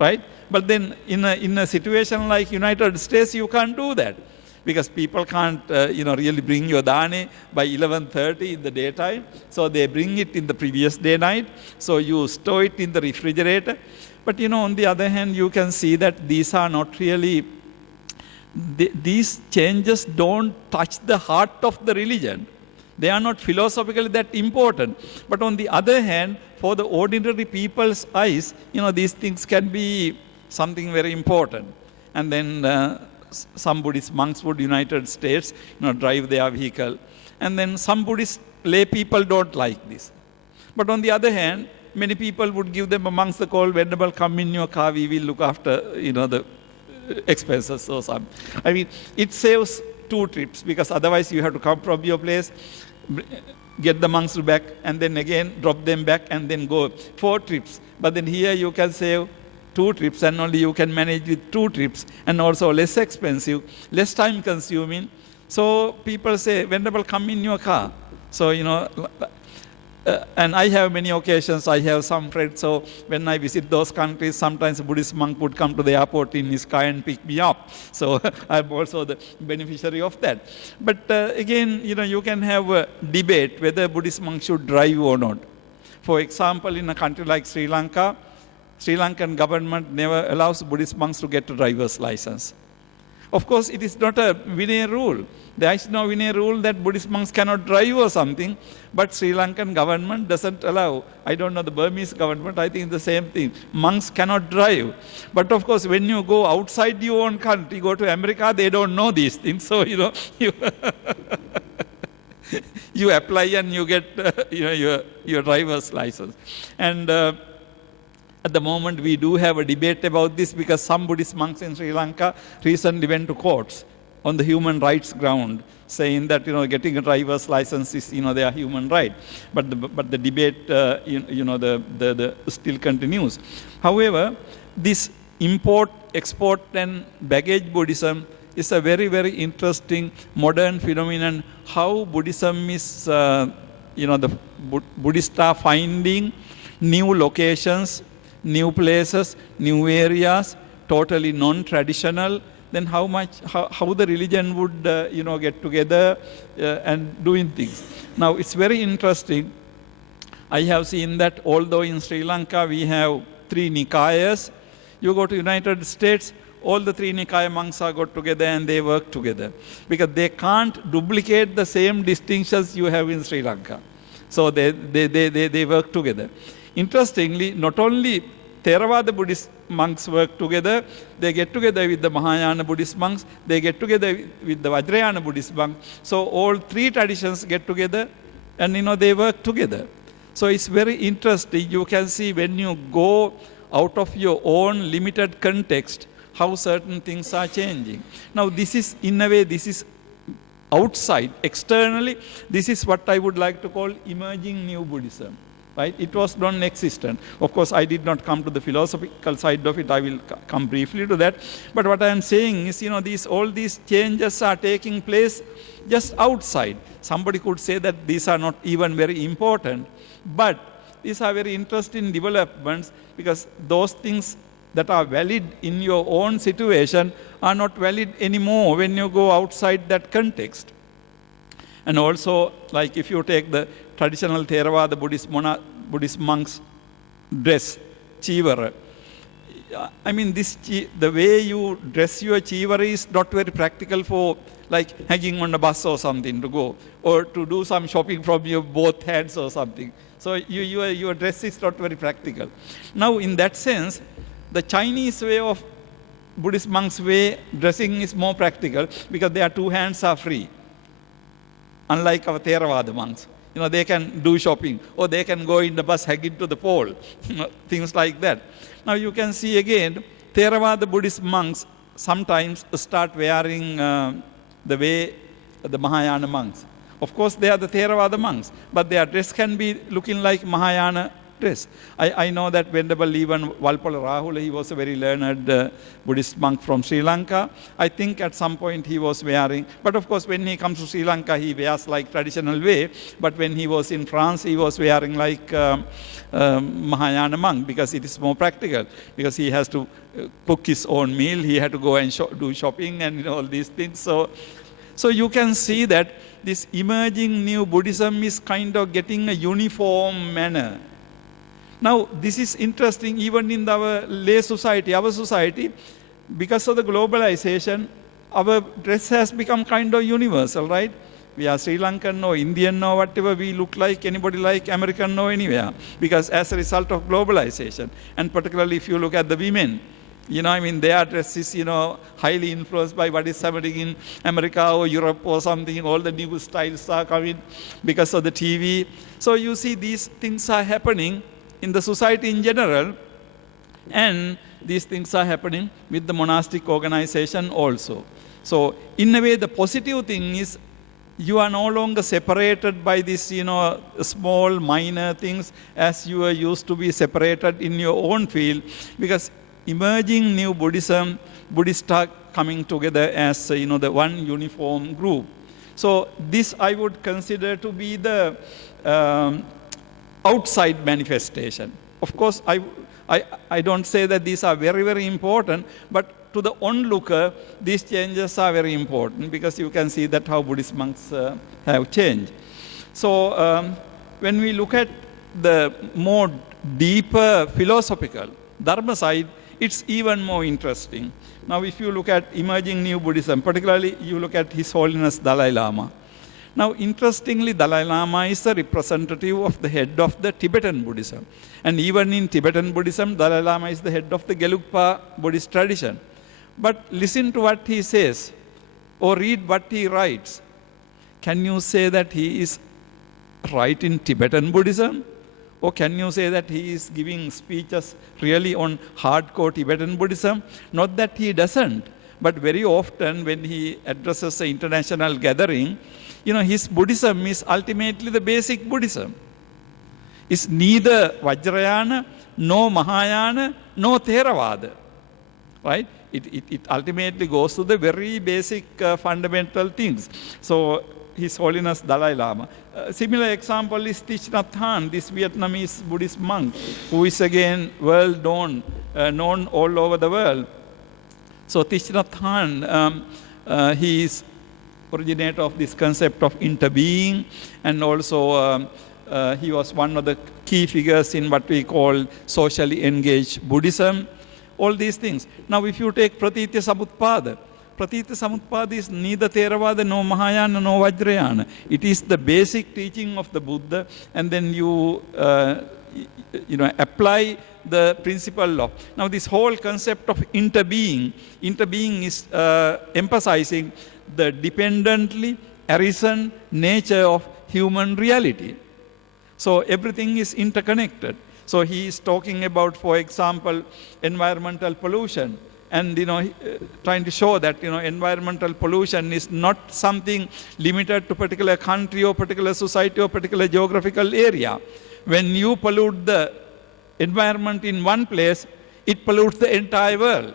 right? But then in a situation like United States, you can't do that, because people can't, really bring your dana by 11:30 in the daytime. So they bring it in the previous day night. So you store it in the refrigerator. But, on the other hand, you can see that these are not really, these changes don't touch the heart of the religion. They are not philosophically that important. But on the other hand, for the ordinary people's eyes, these things can be something very important. And then some Buddhist monks would, United States, drive their vehicle. And then some Buddhist lay people don't like this. But on the other hand, many people would give them amongst the call, Venerable, come in your car, we will look after, the expenses or something. I mean, it saves 2 trips, because otherwise you have to come from your place, get the monks back, and then again drop them back, and then go 4 trips. But then here you can save 2 trips, and only you can manage with 2 trips, and also less expensive, less time consuming. So people say, Venerable, come in your car. So, and I have many occasions, I have some friends, so when I visit those countries, sometimes a Buddhist monk would come to the airport in his car and pick me up. So I'm also the beneficiary of that. But again, you can have a debate whether a Buddhist monk should drive or not. For example, in a country like Sri Lanka, Sri Lankan government never allows Buddhist monks to get a driver's license. Of course, it is not a Vinaya rule. There is no Vinaya rule that Buddhist monks cannot drive or something, but Sri Lankan government doesn't allow. I don't know the Burmese government, I think the same thing. Monks cannot drive. But of course, when you go outside your own country, go to America, they don't know these things. So, you you apply and you get your driver's license. And at the moment, we do have a debate about this, because some Buddhist monks in Sri Lanka recently went to courts on the human rights ground, saying that getting a driver's license is their human right. But the debate the still continues. However, this import, export, and baggage Buddhism is a very, very interesting modern phenomenon. How Buddhism is, the Buddhists are finding new locations, new places, new areas, totally non-traditional, then how the religion would get together and doing things. Now it's very interesting. I have seen that although in Sri Lanka we have 3 Nikayas, you go to United States, all the 3 Nikaya monks are got together and they work together, because they can't duplicate the same distinctions you have in Sri Lanka. So they work together. Interestingly, not only Theravada Buddhist monks work together, they get together with the Mahayana Buddhist monks, they get together with the Vajrayana Buddhist monks. So all three traditions get together and they work together. So it's very interesting. You can see when you go out of your own limited context, how certain things are changing. Now this is, in a way, this is outside, externally, this is what I would like to call emerging new Buddhism. Right? It was non-existent. Of course, I did not come to the philosophical side of it. I will come briefly to that. But what I am saying is, all these changes are taking place just outside. Somebody could say that these are not even very important. But these are very interesting developments, because those things that are valid in your own situation are not valid anymore when you go outside that context. And also, like if you take the traditional Theravada Buddhist monks dress, chivara. I mean, the way you dress your chivara is not very practical for like hanging on a bus or something to go, or to do some shopping from your both hands or something. So your dress is not very practical. Now, in that sense, the Chinese way of Buddhist monks' way dressing is more practical, because their two hands are free. Unlike our Theravada monks. They can do shopping, or they can go in the bus hanging to the pole, things like that. Now you can see again, Theravada Buddhist monks sometimes start wearing the way the Mahayana monks. Of course, they are the Theravada monks, but their dress can be looking like Mahayana dress. I know that Venerable even Walpola Rahula, he was a very learned Buddhist monk from Sri Lanka. I think at some point he was wearing, but of course when he comes to Sri Lanka, he wears like traditional way. But when he was in France, he was wearing like Mahayana monk, because it is more practical, because he has to cook his own meal, he had to go and do shopping and all these things. So you can see that this emerging new Buddhism is kind of getting a uniform manner. Now, this is interesting even in our lay society, our society, because of the globalization, our dress has become kind of universal, right? We are Sri Lankan or Indian or whatever, we look like anybody like American or anywhere, because as a result of globalization, and particularly if you look at the women, their dress is, highly influenced by what is happening in America or Europe or something. All the new styles are coming because of the TV. So you see these things are happening in the society in general, and these things are happening with the monastic organization also. So in a way, the positive thing is you are no longer separated by these, small minor things as you were used to be separated in your own field, because emerging new Buddhism, Buddhists are coming together as, the one uniform group. So this I would consider to be the outside manifestation. Of course, I don't say that these are very, very important, but to the onlooker, these changes are very important, because you can see that how Buddhist monks have changed. So when we look at the more deeper philosophical Dharma side, it's even more interesting. Now, if you look at emerging new Buddhism, particularly you look at His Holiness Dalai Lama. Now, interestingly, Dalai Lama is a representative of the head of the Tibetan Buddhism. And even in Tibetan Buddhism, Dalai Lama is the head of the Gelugpa Buddhist tradition. But listen to what he says, or read what he writes. Can you say that he is right in Tibetan Buddhism? Or can you say that he is giving speeches really on hardcore Tibetan Buddhism? Not that he doesn't, but very often when he addresses an international gathering, his Buddhism is ultimately the basic Buddhism. It's neither Vajrayana, nor Mahayana, nor Theravada. Right? It ultimately goes to the very basic fundamental things. So, His Holiness Dalai Lama. A similar example is Thich Nhat Hanh, this Vietnamese Buddhist monk, who is again world known all over the world. So Thich Nhat Hanh, he is originator of this concept of interbeing, and also he was one of the key figures in what we call socially engaged Buddhism. All these things. Now, if you take Pratitya Samutpada, Pratitya Samutpada is neither Theravada, nor Mahayana, nor Vajrayana. It is the basic teaching of the Buddha, and then you apply the principle law. Now, this whole concept of interbeing is emphasizing the dependently arisen nature of human reality. So everything is interconnected. So he is talking about, for example, environmental pollution, and trying to show that environmental pollution is not something limited to particular country or particular society or particular geographical area. When you pollute the environment in one place, it pollutes the entire world.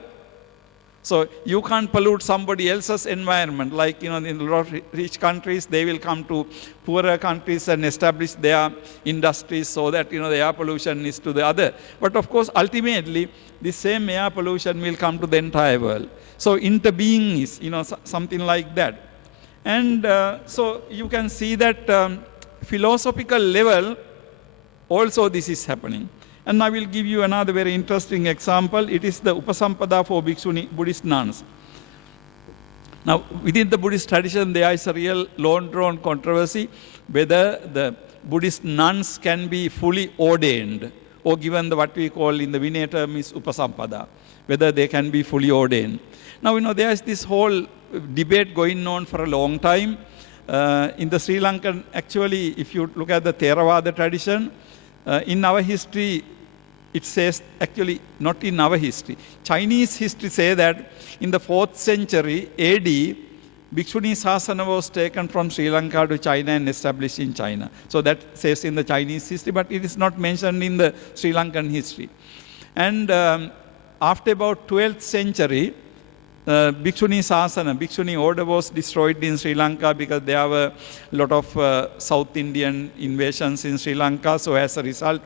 So you can't pollute somebody else's environment. Like, in a lot of rich countries, they will come to poorer countries and establish their industries so that, the air pollution is to the other. But of course, ultimately, the same air pollution will come to the entire world. So interbeing is, something like that. And so you can see that philosophical level, also this is happening. And I will give you another very interesting example. It is the Upasampada for Bhikshuni Buddhist nuns. Now, within the Buddhist tradition, there is a real long-drawn controversy whether the Buddhist nuns can be fully ordained or given what we call in the Vinaya term is Upasampada, whether they can be fully ordained. Now, there is this whole debate going on for a long time. In the Sri Lankan, actually, if you look at the Theravada tradition, in our history, it says, actually, not in our history. Chinese history says that in the 4th century AD, Bhikshuni Sasana was taken from Sri Lanka to China and established in China. So that says in the Chinese history, but it is not mentioned in the Sri Lankan history. And after about 12th century, Bhikshuni Sasana, Bhikshuni order was destroyed in Sri Lanka because there were a lot of South Indian invasions in Sri Lanka. So as a result,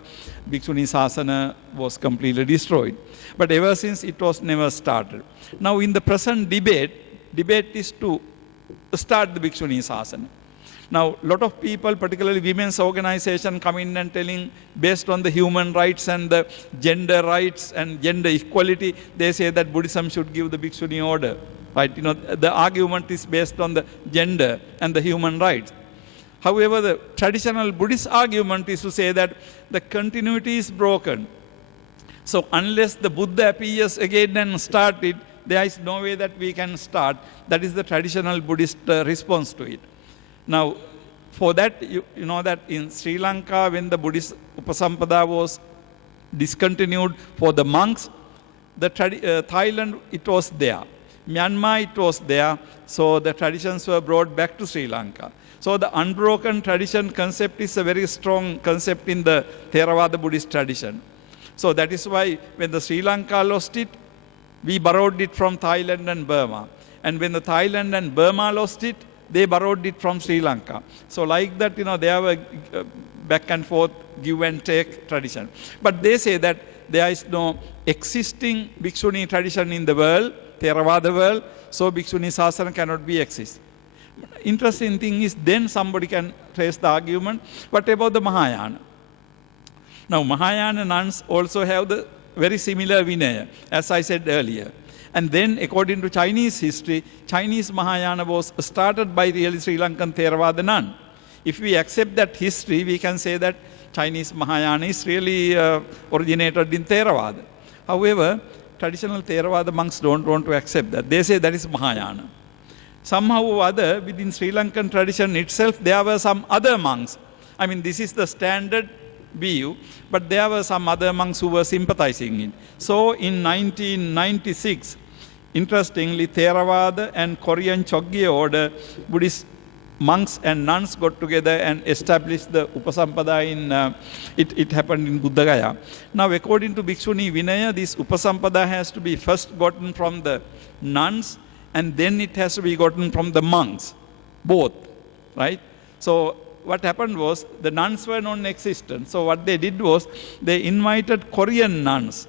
Bhikshuni Sasana was completely destroyed. But ever since, it was never started. Now in the present debate is to start the Bhikshuni Sasana. Now, a lot of people, particularly women's organization, come in and telling, based on the human rights and the gender rights and gender equality, they say that Buddhism should give the Bhikshuni order. Right? The argument is based on the gender and the human rights. However, the traditional Buddhist argument is to say that the continuity is broken. So unless the Buddha appears again and start it, there is no way that we can start. That is the traditional Buddhist response to it. Now, for that, you know that in Sri Lanka, when the Buddhist Upasampada was discontinued for the monks, Thailand, it was there. Myanmar, it was there. So the traditions were brought back to Sri Lanka. So the unbroken tradition concept is a very strong concept in the Theravada Buddhist tradition. So that is why when the Sri Lanka lost it, we borrowed it from Thailand and Burma. And when the Thailand and Burma lost it, they borrowed it from Sri Lanka. So like that, there were back and forth, give and take tradition. But they say that there is no existing Bhikshuni tradition in the world, Theravada world, so Bhikshuni Sasana cannot be exist. Interesting thing is, then somebody can raise the argument, what about the Mahayana? Now, Mahayana nuns also have the very similar Vinaya, as I said earlier. And then, according to Chinese history, Chinese Mahayana was started by really Sri Lankan Theravada nun. If we accept that history, we can say that Chinese Mahayana is really originated in Theravada. However, traditional Theravada monks don't want to accept that. They say that is Mahayana. Somehow or other, within Sri Lankan tradition itself, there were some other monks. I mean, this is the standard view, but there were some other monks who were sympathizing it. So in 1996, interestingly, Theravada and Korean Chogyam order, Buddhist monks and nuns got together and established the Upasampada in, it happened in Buddha Gaya. Now, according to Bhikshuni Vinaya, this Upasampada has to be first gotten from the nuns, and then it has to be gotten from the monks, both, right? So what happened was, the nuns were non-existent. So what they did was, they invited Korean nuns.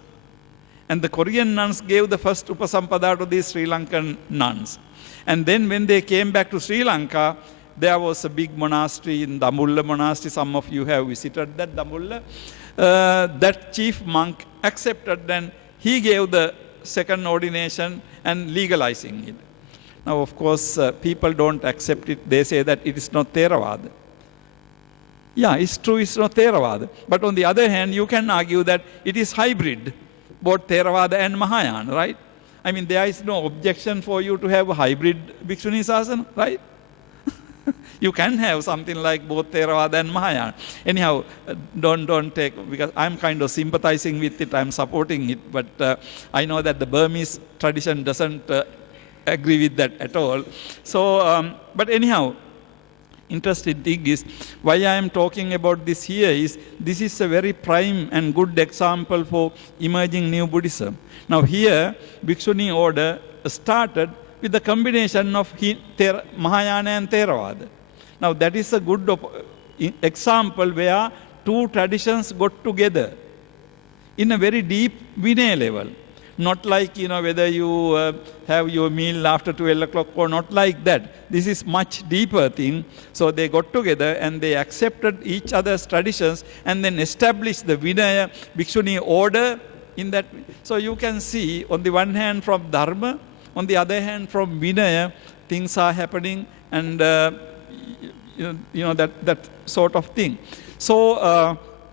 And the Korean nuns gave the first Upasampada to these Sri Lankan nuns. And then when they came back to Sri Lanka, there was a big monastery in Dambulla monastery. Some of you have visited that Dambulla. That chief monk accepted, and he gave the second ordination and legalizing it. Now, of course, people don't accept it. They say that it is not Theravada. Yeah, it's true, it's not Theravada. But on the other hand, you can argue that it is hybrid, both Theravada and Mahayana, right? I mean, there is no objection for you to have a hybrid Bhikshuni Sasana, right? You can have something like both Theravada and Mahayana. Anyhow, don't take, because I'm kind of sympathizing with it, I'm supporting it, but I know that the Burmese tradition doesn't agree with that at all. So, but anyhow, interesting thing is, why I am talking about this here is, this is a very prime and good example for emerging new Buddhism. Now here, Bhikshuni order started with the combination of Mahayana and Theravada. Now that is a good example where two traditions got together in a very deep Vinaya level. Not like, whether you have your meal after 12 o'clock or not like that. This is much deeper thing. So they got together and they accepted each other's traditions and then established the Vinaya Bhikshuni order in that. So you can see, on the one hand from Dharma, on the other hand from Vinaya, things are happening, and that sort of thing. So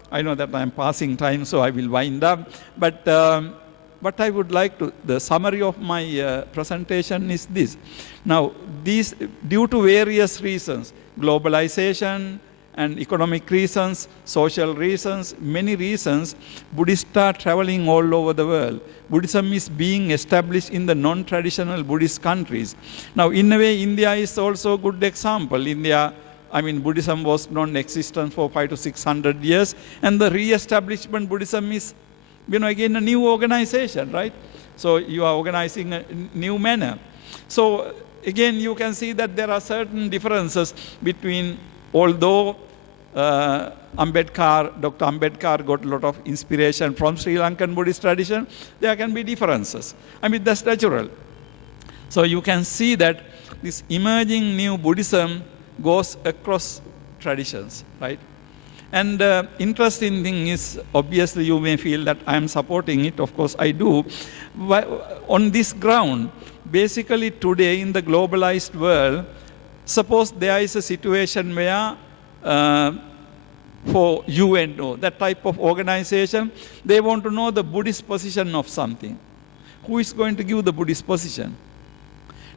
I know that I'm passing time, so I will wind up. But what I would like to, the summary of my presentation is this. Now, these, due to various reasons, globalization and economic reasons, social reasons, many reasons, Buddhists are traveling all over the world. Buddhism is being established in the non-traditional Buddhist countries. Now, in a way, India is also a good example. India, I mean, Buddhism was non-existent for 500 to 600 years, and the re-establishment Buddhism is, again, a new organization, right? So you are organizing a new manner. So again, you can see that there are certain differences between, although Dr. Ambedkar got a lot of inspiration from Sri Lankan Buddhist tradition, there can be differences. I mean, that's natural. So you can see that this emerging new Buddhism goes across traditions, right? And interesting thing is, obviously you may feel that I am supporting it, of course I do. On this ground, basically today in the globalized world, suppose there is a situation where for UNO, that type of organization, they want to know the Buddhist position of something. Who is going to give the Buddhist position?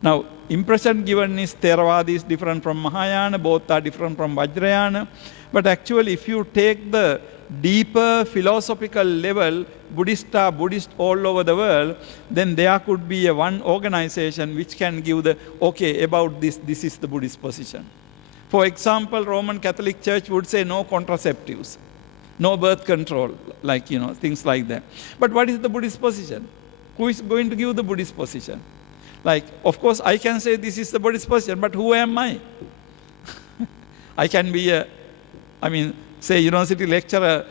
Now, impression given is Theravada is different from Mahayana, both are different from Vajrayana. But actually, if you take the deeper philosophical level, Buddhists are Buddhist all over the world, then there could be a one organization which can give the, okay, about this is the Buddhist position. For example, Roman Catholic Church would say no contraceptives, no birth control, like, things like that. But what is the Buddhist position? Who is going to give the Buddhist position? Like, of course, I can say this is the Buddhist position, but who am I? I can be say university lecturer,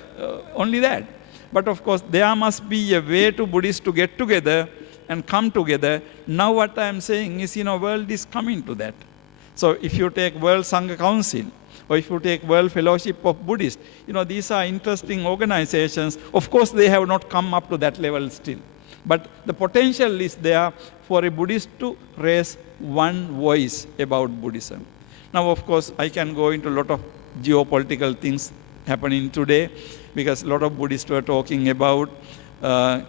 only that. But of course, there must be a way to Buddhists to get together and come together. Now what I am saying is, world is coming to that. So if you take World Sangha Council, or if you take World Fellowship of Buddhists, these are interesting organizations. Of course, they have not come up to that level still. But the potential is there for a Buddhist to raise one voice about Buddhism. Now, of course, I can go into a lot of geopolitical things happening today, because a lot of Buddhists were talking about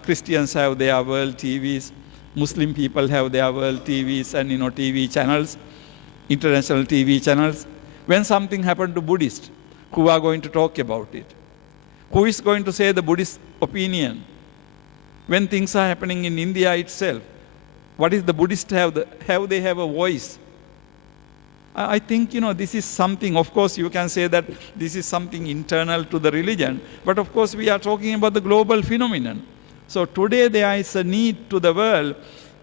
Christians have their world TVs, Muslim people have their world TVs and TV channels, international TV channels. When something happened to Buddhists, who are going to talk about it? Who is going to say the Buddhist opinion? When things are happening in India itself, what is the Buddhist have they have a voice? I think, this is something, of course, you can say that this is something internal to the religion, but of course we are talking about the global phenomenon. So today there is a need to the world.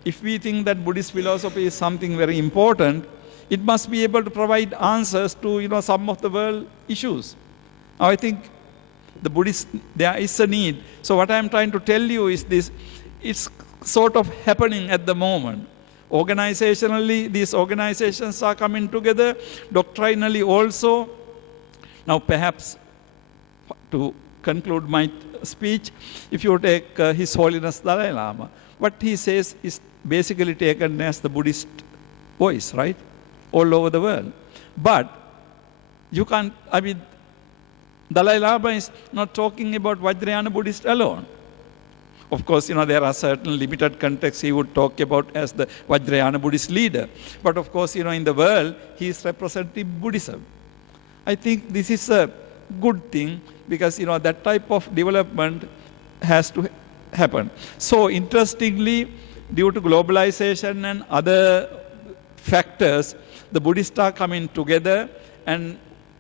If we think that Buddhist philosophy is something very important, it must be able to provide answers to, some of the world issues. Now, I think the Buddhist, there is a need. So what I am trying to tell you is this, it's sort of happening at the moment. Organizationally, these organizations are coming together, doctrinally also. Now perhaps to conclude my speech, if you take His Holiness Dalai Lama, what he says is basically taken as the Buddhist voice, right? All over the world. But you can't, Dalai Lama is not talking about Vajrayana Buddhist alone. Of course, there are certain limited contexts he would talk about as the Vajrayana Buddhist leader. But of course, in the world, he is representing Buddhism. I think this is a good thing because, that type of development has to happen. So interestingly, due to globalization and other factors, the Buddhists are coming together and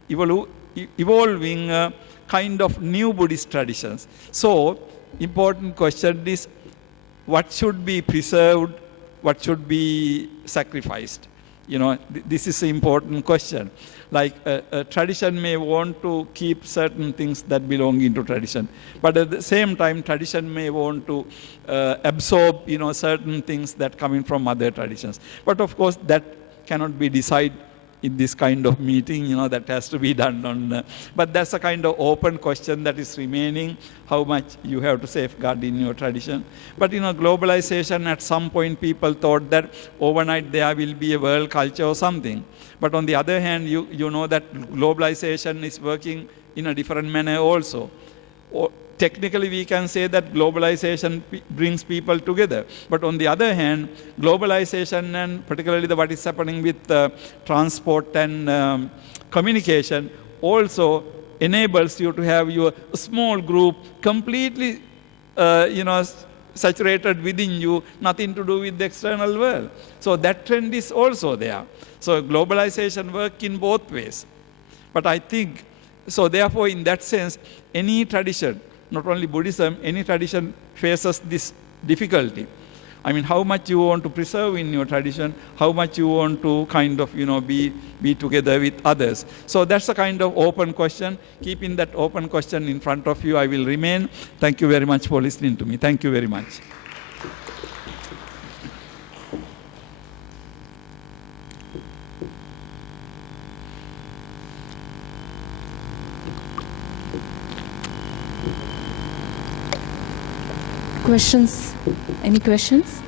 evolving a kind of new Buddhist traditions. So, important question is what should be preserved, what should be sacrificed? This is an important question. Like a tradition may want to keep certain things that belong into tradition, but at the same time, tradition may want to absorb, certain things that come in from other traditions. But of course, that cannot be decided in this kind of meeting, that has to be done on. But that's a kind of open question that is remaining, how much you have to safeguard in your tradition. But, globalization, at some point people thought that overnight there will be a world culture or something. But on the other hand, you know that globalization is working in a different manner also. Technically, we can say that globalization brings people together. But on the other hand, globalization and particularly what is happening with transport and communication also enables you to have your small group completely, saturated within you, nothing to do with the external world. So that trend is also there. So globalization works in both ways. But I think, so therefore, in that sense, any tradition, not only Buddhism, any tradition faces this difficulty. I mean, how much you want to preserve in your tradition, how much you want to kind of, be together with others. So that's a kind of open question. Keeping that open question in front of you, I will remain. Thank you very much for listening to me. Thank you very much. Questions? Any questions?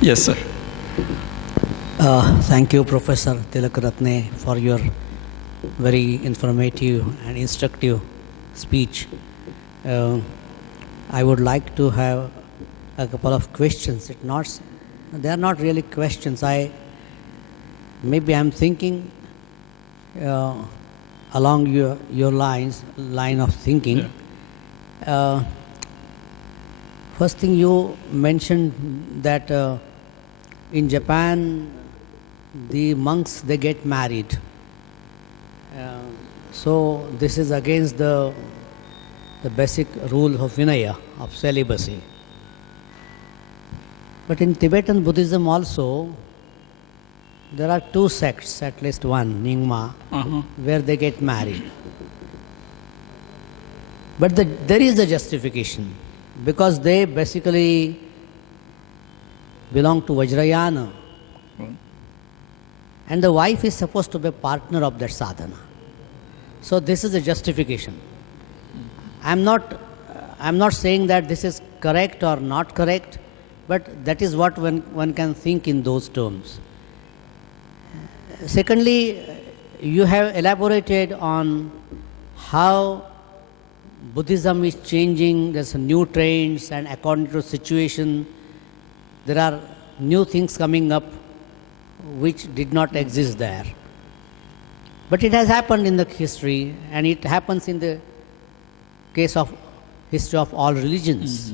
Yes, sir. Thank you, Professor Tilakaratne, for your very informative and instructive speech. I would like to have a couple of questions. They are not really questions. Maybe I'm thinking along your line of thinking. Yeah. First thing you mentioned that in Japan the monks, they get married. So this is against the basic rule of Vinaya, of celibacy. But in Tibetan Buddhism also, there are two sects, at least one, Nyingma, where they get married. But there is a justification, because they basically belong to Vajrayana. And the wife is supposed to be a partner of that sadhana. So this is a justification. I'm not saying that this is correct or not correct, but that is what one can think in those terms. Secondly, you have elaborated on how Buddhism is changing. There's new trends, and according to the situation, there are new things coming up which did not exist there. But it has happened in the history, and it happens in the case of history of all religions.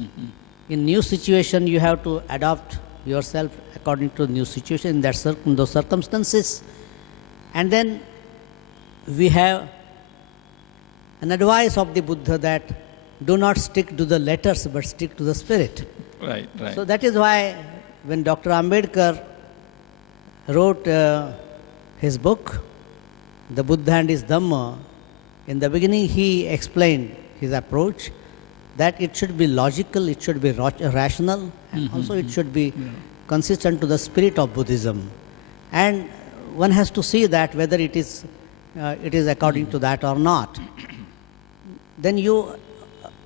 In new situation, you have to adopt yourself according to the new situation in those circumstances. And then we have an advice of the Buddha that do not stick to the letters but stick to the spirit. Right. So that is why when Dr. Ambedkar wrote his book, The Buddha and His Dhamma, in the beginning he explained his approach that it should be logical, it should be rational, and also it should be consistent to the spirit of Buddhism. And one has to see that whether it is according to that or not. Then you,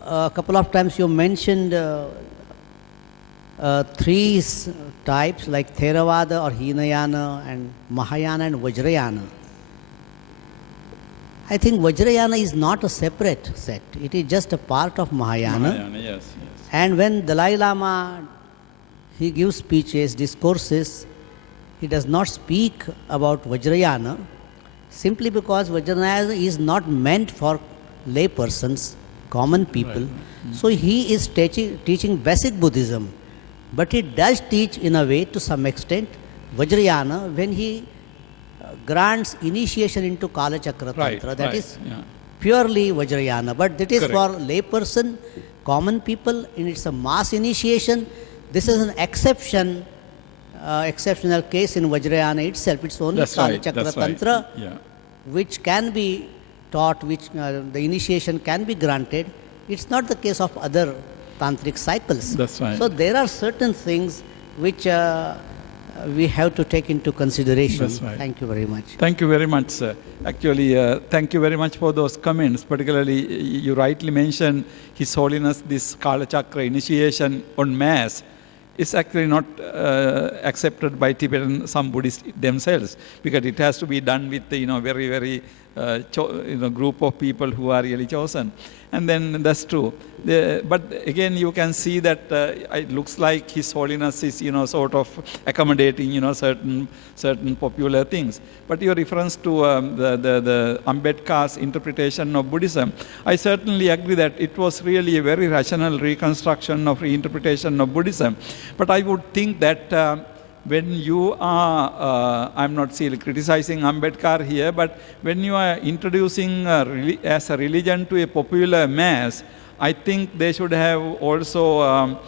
a couple of times you mentioned three types like Theravada or Hinayana and Mahayana and Vajrayana. I think Vajrayana is not a separate sect. It is just a part of Mahayana. Mahayana, yes. And when Dalai Lama, he gives speeches, discourses, he does not speak about Vajrayana simply because Vajrayana is not meant for lay persons, common people. So he is teaching basic Buddhism. But he does teach in a way to some extent Vajrayana when he grants initiation into Kala Chakra Tantra. That is purely Vajrayana. But that is for lay person, common people, and it's a mass initiation. This is an exception, exceptional case in Vajrayana itself. It's only Kala Chakra Tantra, which can be taught, which the initiation can be granted. It's not the case of other tantric cycles. That's right. So there are certain things which we have to take into consideration. That's right. Thank you very much. Thank you very much, sir. Actually, thank you very much for those comments. Particularly, you rightly mentioned His Holiness, this Kala Chakra initiation on mass is actually not accepted by Tibetan, some Buddhists themselves, because it has to be done with, very, very group of people who are really chosen. And then that's true. But again, you can see that it looks like His Holiness is, sort of accommodating, certain popular things. But your reference to the Ambedkar's interpretation of Buddhism, I certainly agree that it was really a very rational reconstruction of reinterpretation of Buddhism. But I would think that when you are, I'm not really criticizing Ambedkar here, but when you are introducing as a religion to a popular mass, I think they should have also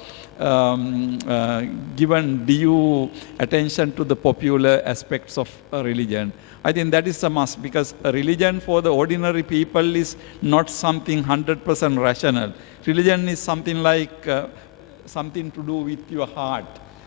given due attention to the popular aspects of a religion. I think that is a must, because a religion for the ordinary people is not something 100% rational. Religion is something like something to do with your heart.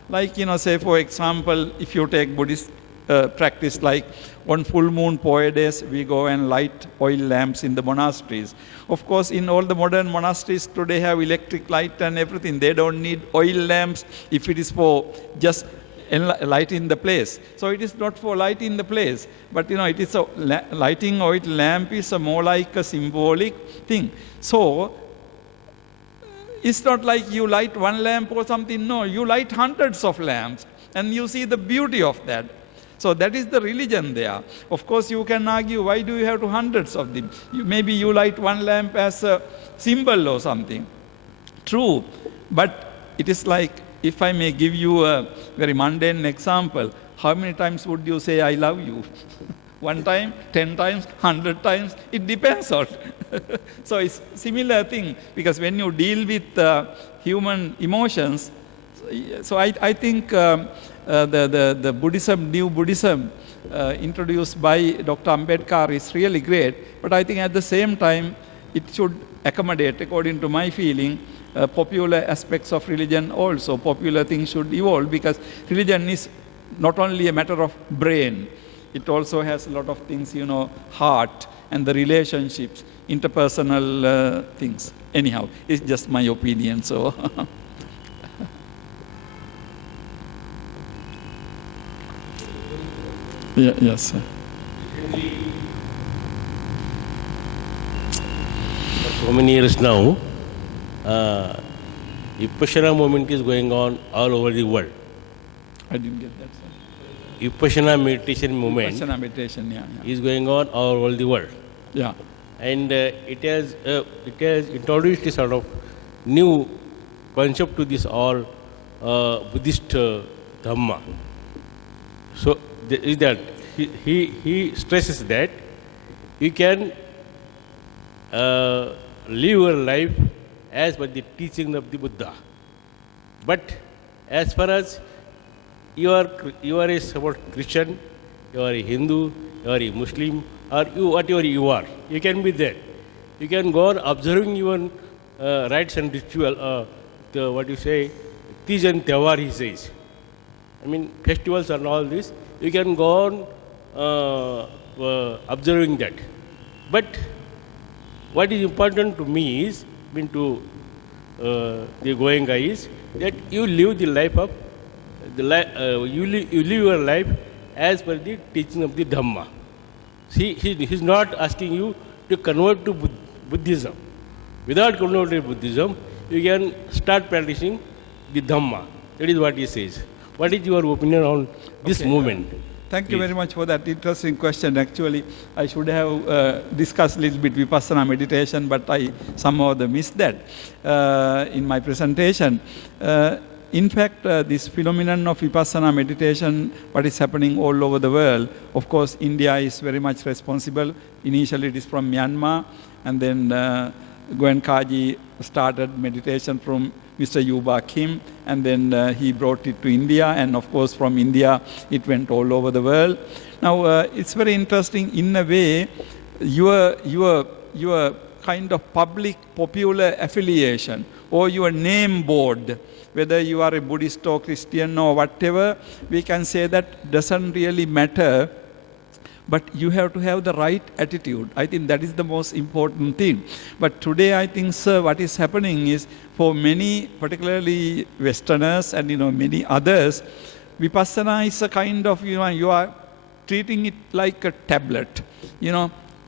Like, say for example, if you take Buddhist practice, like on full moon Poya days, we go and light oil lamps in the monasteries. Of course, in all the modern monasteries today have electric light and everything. They don't need oil lamps if it is for just lighting the place. So it is not for lighting the place, but it is a lighting oil lamp is a more like a symbolic thing. So it's not like you light one lamp or something. No, you light hundreds of lamps and you see the beauty of that. So that is the religion there. Of course, you can argue, why do you have to hundreds of them? Maybe you light one lamp as a symbol or something. True, but it is like, if I may give you a very mundane example, how many times would you say, I love you? 1 time, 10 times, 100 times, it depends on. So it's similar thing, because when you deal with human emotions, so I think the Buddhism, new Buddhism introduced by Dr. Ambedkar is really great, but I think at the same time, it should accommodate, according to my feeling, popular aspects of religion also. Popular things should evolve, because religion is not only a matter of brain, it also has a lot of things, heart and the relationships, interpersonal things. Anyhow, it's just my opinion, so. Yes, sir. For many years now, Vipassana movement is going on all over the world. I didn't get that, sir. Vipassana meditation movement Vipassana meditation, is going on all over the world. Yeah. And it has introduced a sort of new concept to this all Buddhist Dhamma. So is that he stresses that you can live your life as per the teaching of the Buddha. But as far as you are a somewhat Christian, you are a Hindu, you are a Muslim, or whatever you are, you can be there. You can go on observing your rites and ritual, Tij and Tewar, he says. I mean, festivals and all this, you can go on observing that. But what is important to me is, to the Goenka is, that you live the life of you live your life as per the teaching of the Dhamma. See, he's not asking you to convert to Buddhism. Without converting to Buddhism, you can start practicing the Dhamma. That is what he says. What is your opinion on this movement? Thank you very much for that interesting question. Actually, I should have discussed a little bit Vipassana meditation, but I somehow missed that in my presentation. In fact, this phenomenon of Vipassana meditation, what is happening all over the world, of course, India is very much responsible. Initially, it is from Myanmar, and then Goenkaji started meditation from Mr. Yuba Kim, and then he brought it to India, and of course from India it went all over the world. Now it's very interesting in a way, your kind of public popular affiliation or your name board, whether you are a Buddhist or Christian or whatever, we can say that doesn't really matter. But you have to have the right attitude. I think that is the most important thing. But today, I think, sir, what is happening is for many, particularly Westerners and many others, Vipassana is a kind of, you are treating it like a tablet.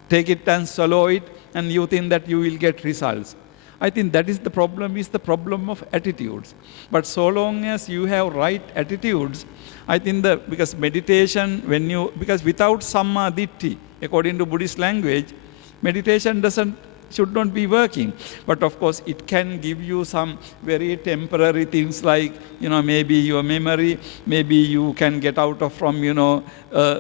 Take it and swallow it, and you think that you will get results. I think that is the problem of attitudes. But so long as you have right attitudes, I think because meditation, because without samma ditthi, according to Buddhist language, meditation should not be working. But of course, it can give you some very temporary things like, maybe your memory, maybe you can get out from,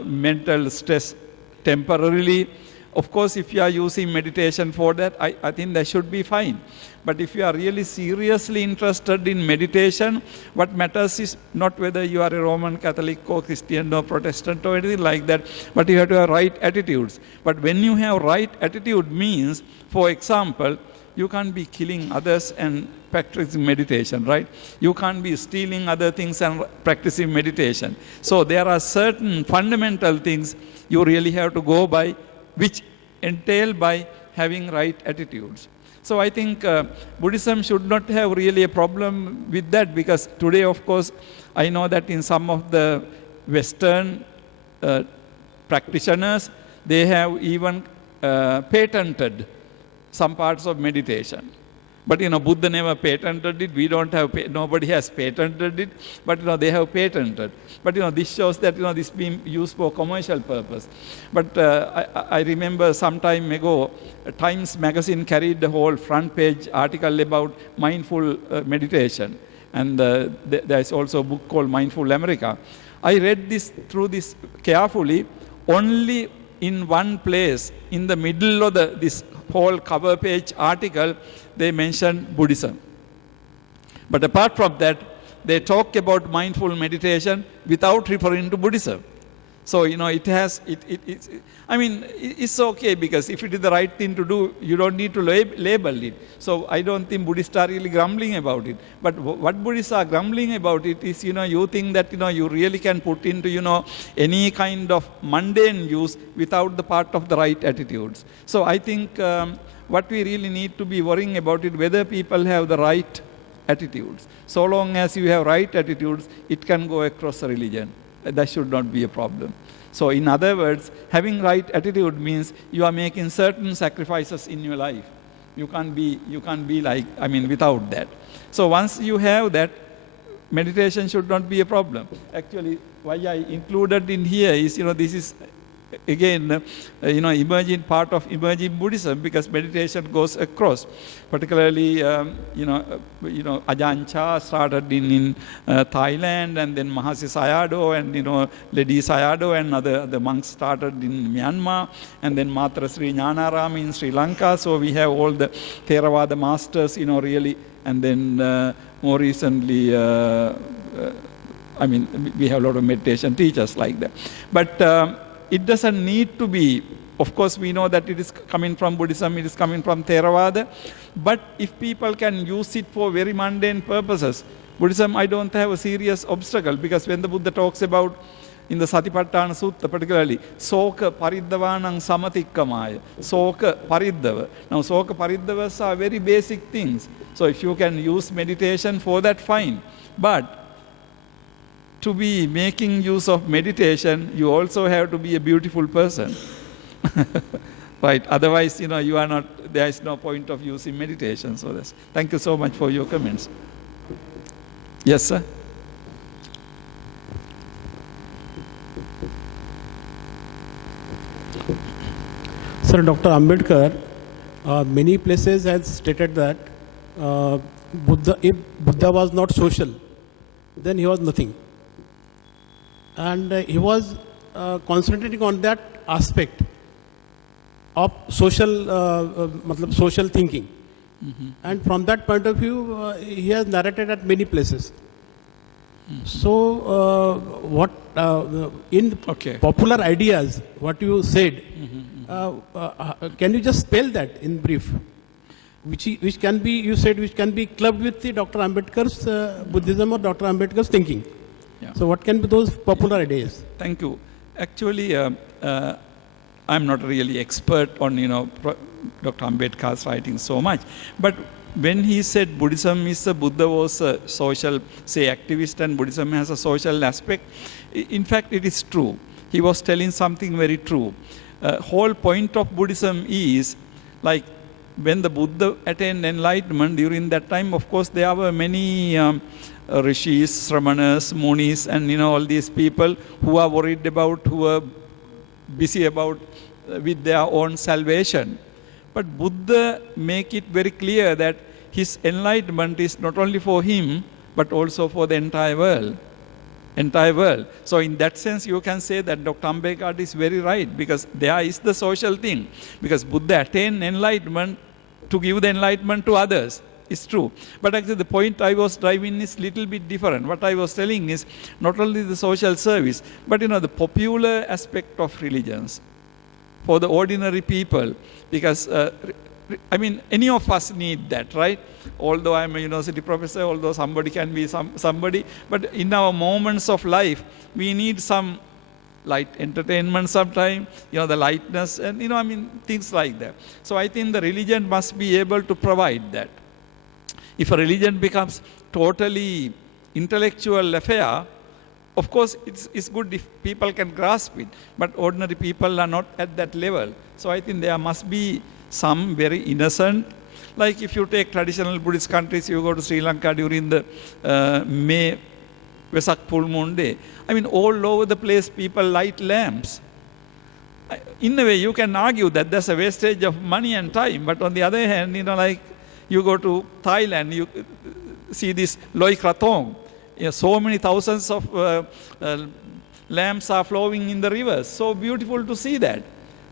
mental stress temporarily. Of course, if you are using meditation for that, I think that should be fine. But if you are really seriously interested in meditation, what matters is not whether you are a Roman Catholic or Christian or Protestant or anything like that, but you have to have right attitudes. But when you have right attitude means, for example, you can't be killing others and practicing meditation, right? You can't be stealing other things and practicing meditation. So there are certain fundamental things you really have to go by, which entail by having right attitudes. So I think Buddhism should not have really a problem with that, because today, of course, I know that in some of the Western practitioners, they have even patented some parts of meditation. But Buddha never patented it. We don't have, nobody has patented it. But they have patented. But this shows that this being used for commercial purpose. But I remember some time ago, Times magazine carried the whole front page article about mindful meditation. And there's also a book called Mindful America. I read through this carefully. Only in one place, in the middle of this whole cover page article, they mention Buddhism. But apart from that, they talk about mindful meditation without referring to Buddhism. So, it's okay, because if it is the right thing to do, you don't need to label it. So I don't think Buddhists are really grumbling about it. But what Buddhists are grumbling about it is, you think that, you really can put into, any kind of mundane use without the part of the right attitudes. So I think what we really need to be worrying about it, whether people have the right attitudes. So long as you have right attitudes, it can go across a religion. That should not be a problem. So in other words, having right attitude means you are making certain sacrifices in your life. You can't be without that. So once you have that, meditation should not be a problem. Actually, why I included in here is, this is again, emerging part of emerging Buddhism, because meditation goes across. Particularly, Ajahn Chah started in Thailand, and then Mahasi Sayadaw and, Ledi Sayadaw and other monks started in Myanmar, and then Matra Sri Jnanarama in Sri Lanka. So we have all the Theravada masters, really, and then more recently, we have a lot of meditation teachers like that. But it doesn't need to be, of course, we know that it is coming from Buddhism, it is coming from Theravada. But if people can use it for very mundane purposes, Buddhism, I don't have a serious obstacle, because when the Buddha talks about in the Satipatthana Sutta particularly, Soka Pariddavanang Samatikkamaya, Soka Pariddava. Now Soka Pariddavas are very basic things. So if you can use meditation for that, fine. But to be making use of meditation, you also have to be a beautiful person. Right? Otherwise, you are not, there is no point of using meditation. So thank you so much for your comments. Yes, sir? Sir, Dr. Ambedkar, many places has stated that if Buddha was not social, then he was nothing. And he was concentrating on that aspect of social thinking. And from that point of view, he has narrated at many places. So, in popular ideas, what you said, can you just spell that in brief? Which can be, you said, which can be clubbed with the Dr. Ambedkar's Buddhism or Dr. Ambedkar's thinking. Yeah. So, what can be those popular ideas? Thank you. Actually, I'm not really expert on, Dr. Ambedkar's writing so much. But when he said Buddhism is Buddha was a social, say, activist and Buddhism has a social aspect, in fact, it is true. He was telling something very true. Whole point of Buddhism is, like, when the Buddha attained enlightenment, during that time, of course, there were many rishis, sramanas, munis, and, all these people who are worried about, who are busy about with their own salvation. But Buddha make it very clear that his enlightenment is not only for him, but also for the entire world. So in that sense, you can say that Dr. Ambedkar is very right, because there is the social thing. Because Buddha attained enlightenment to give the enlightenment to others. It's true. But actually the point I was driving is little bit different. What I was telling is not only the social service, but the popular aspect of religions for the ordinary people. Because any of us need that, right? Although I'm a university professor, although somebody can be somebody, but in our moments of life, we need some light entertainment sometime, the lightness, and, things like that. So I think the religion must be able to provide that. If a religion becomes totally intellectual affair, of course, it's good if people can grasp it, but ordinary people are not at that level. So I think there must be some very innocent, like if you take traditional Buddhist countries, you go to Sri Lanka during the May Vesak full moon day. All over the place people light lamps. In a way, you can argue that there's a wastage of money and time, but on the other hand, like you go to Thailand, you see this Loi Krathong. So many thousands of lamps are flowing in the rivers. So beautiful to see that.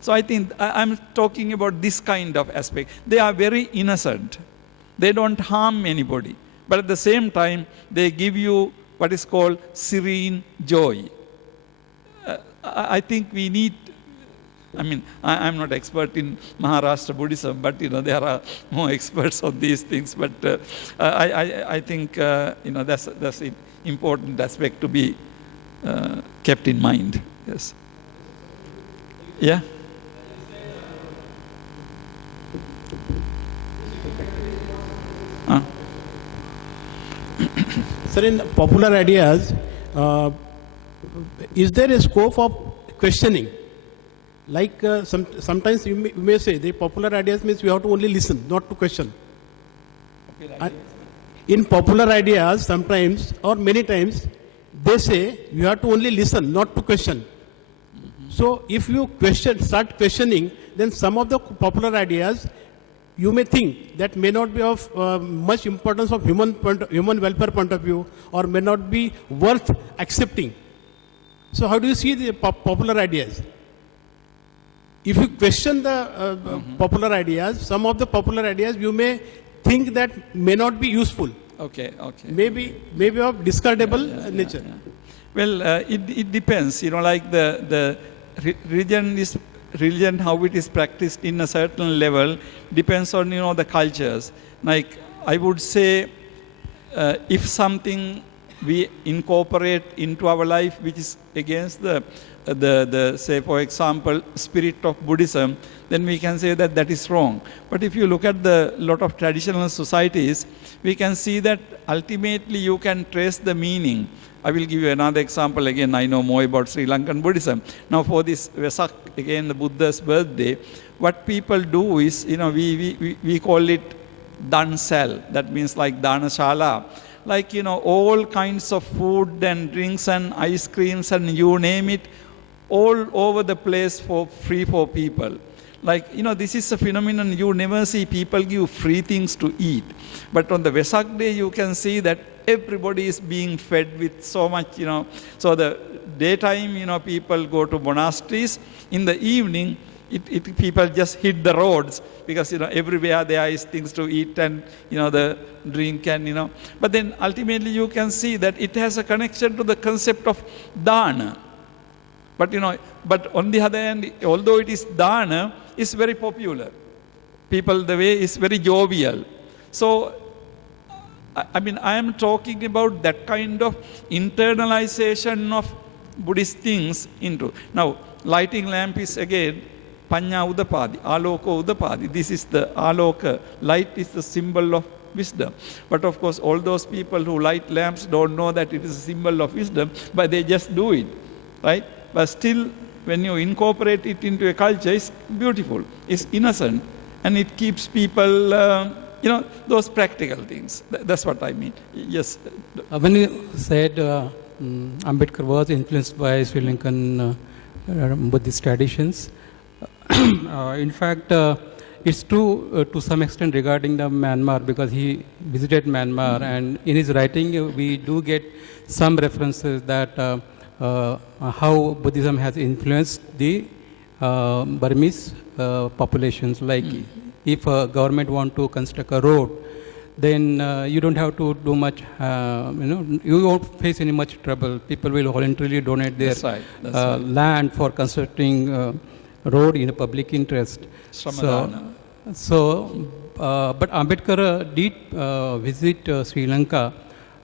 So I think I'm talking about this kind of aspect. They are very innocent. They don't harm anybody. But at the same time, they give you what is called serene joy. I think we need, I'm not expert in Maharashtra Buddhism, but there are more experts on these things. But I think that's an important aspect to be kept in mind. Yes. Yeah. Sir, in popular ideas, is there a scope of questioning? Like sometimes you may say the popular ideas means we have to only listen, not to question. In popular ideas, sometimes or many times, they say you have to only listen, not to question. So if you start questioning, then some of the popular ideas you may think that may not be of much importance of human welfare point of view, or may not be worth accepting. So how do you see the popular ideas? If you question the popular ideas, some of the popular ideas you may think that may not be useful. Okay. Maybe of discardable nature. Yeah. Well, it depends. Like the religion, how it is practiced in a certain level, depends on, the cultures. Like, I would say, if something we incorporate into our life, which is against the say, for example, spirit of Buddhism, then we can say that that is wrong. But if you look at the lot of traditional societies, we can see that ultimately you can trace the meaning. I will give you another example. Again, I know more about Sri Lankan Buddhism. Now, for this Vesak, again, the Buddha's birthday, what people do is, we call it Dansal. That means like Danashala. Like, all kinds of food and drinks and ice creams and you name it, all over the place for free for people. Like, this is a phenomenon you never see people give free things to eat. But on the Vesak day, you can see that everybody is being fed with so much, So the daytime, people go to monasteries. In the evening, people just hit the roads because, everywhere there is things to eat and, the drink and, But then ultimately you can see that it has a connection to the concept of dana. But, but on the other hand, although it is dana, it's very popular. People, the way is very jovial. So, I am talking about that kind of internalization of Buddhist things into. Now, lighting lamp is again Panya Udapadi, Aloka Udapadi. This is the Aloka. Light is the symbol of wisdom. But of course, all those people who light lamps don't know that it is a symbol of wisdom, but they just do it, right? But still, when you incorporate it into a culture, it's beautiful, it's innocent, and it keeps people, those practical things. That's what I mean. Yes. When you said Ambedkar was influenced by Sri Lankan Buddhist traditions, in fact, it's true to some extent regarding the Myanmar, because he visited Myanmar, and in his writing we do get some references that how Buddhism has influenced the Burmese populations. Like if a government want to construct a road, then you don't have to do much, you won't face any much trouble. People will voluntarily donate their land for constructing road in a public interest. But Ambedkar did visit Sri Lanka,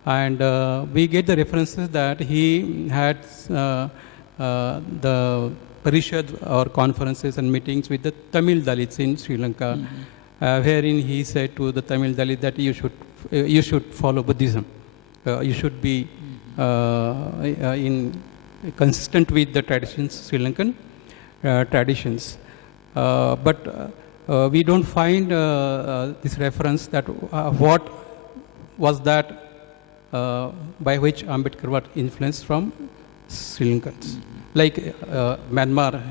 and we get the references that he had the parishad or conferences and meetings with the Tamil Dalits in Sri Lanka, wherein he said to the Tamil Dalits that you should follow Buddhism. You should be consistent with the traditions, Sri Lankan traditions. But we don't find this reference that what was that by which Ambedkar was influenced from Sri Lankans. Like Myanmar,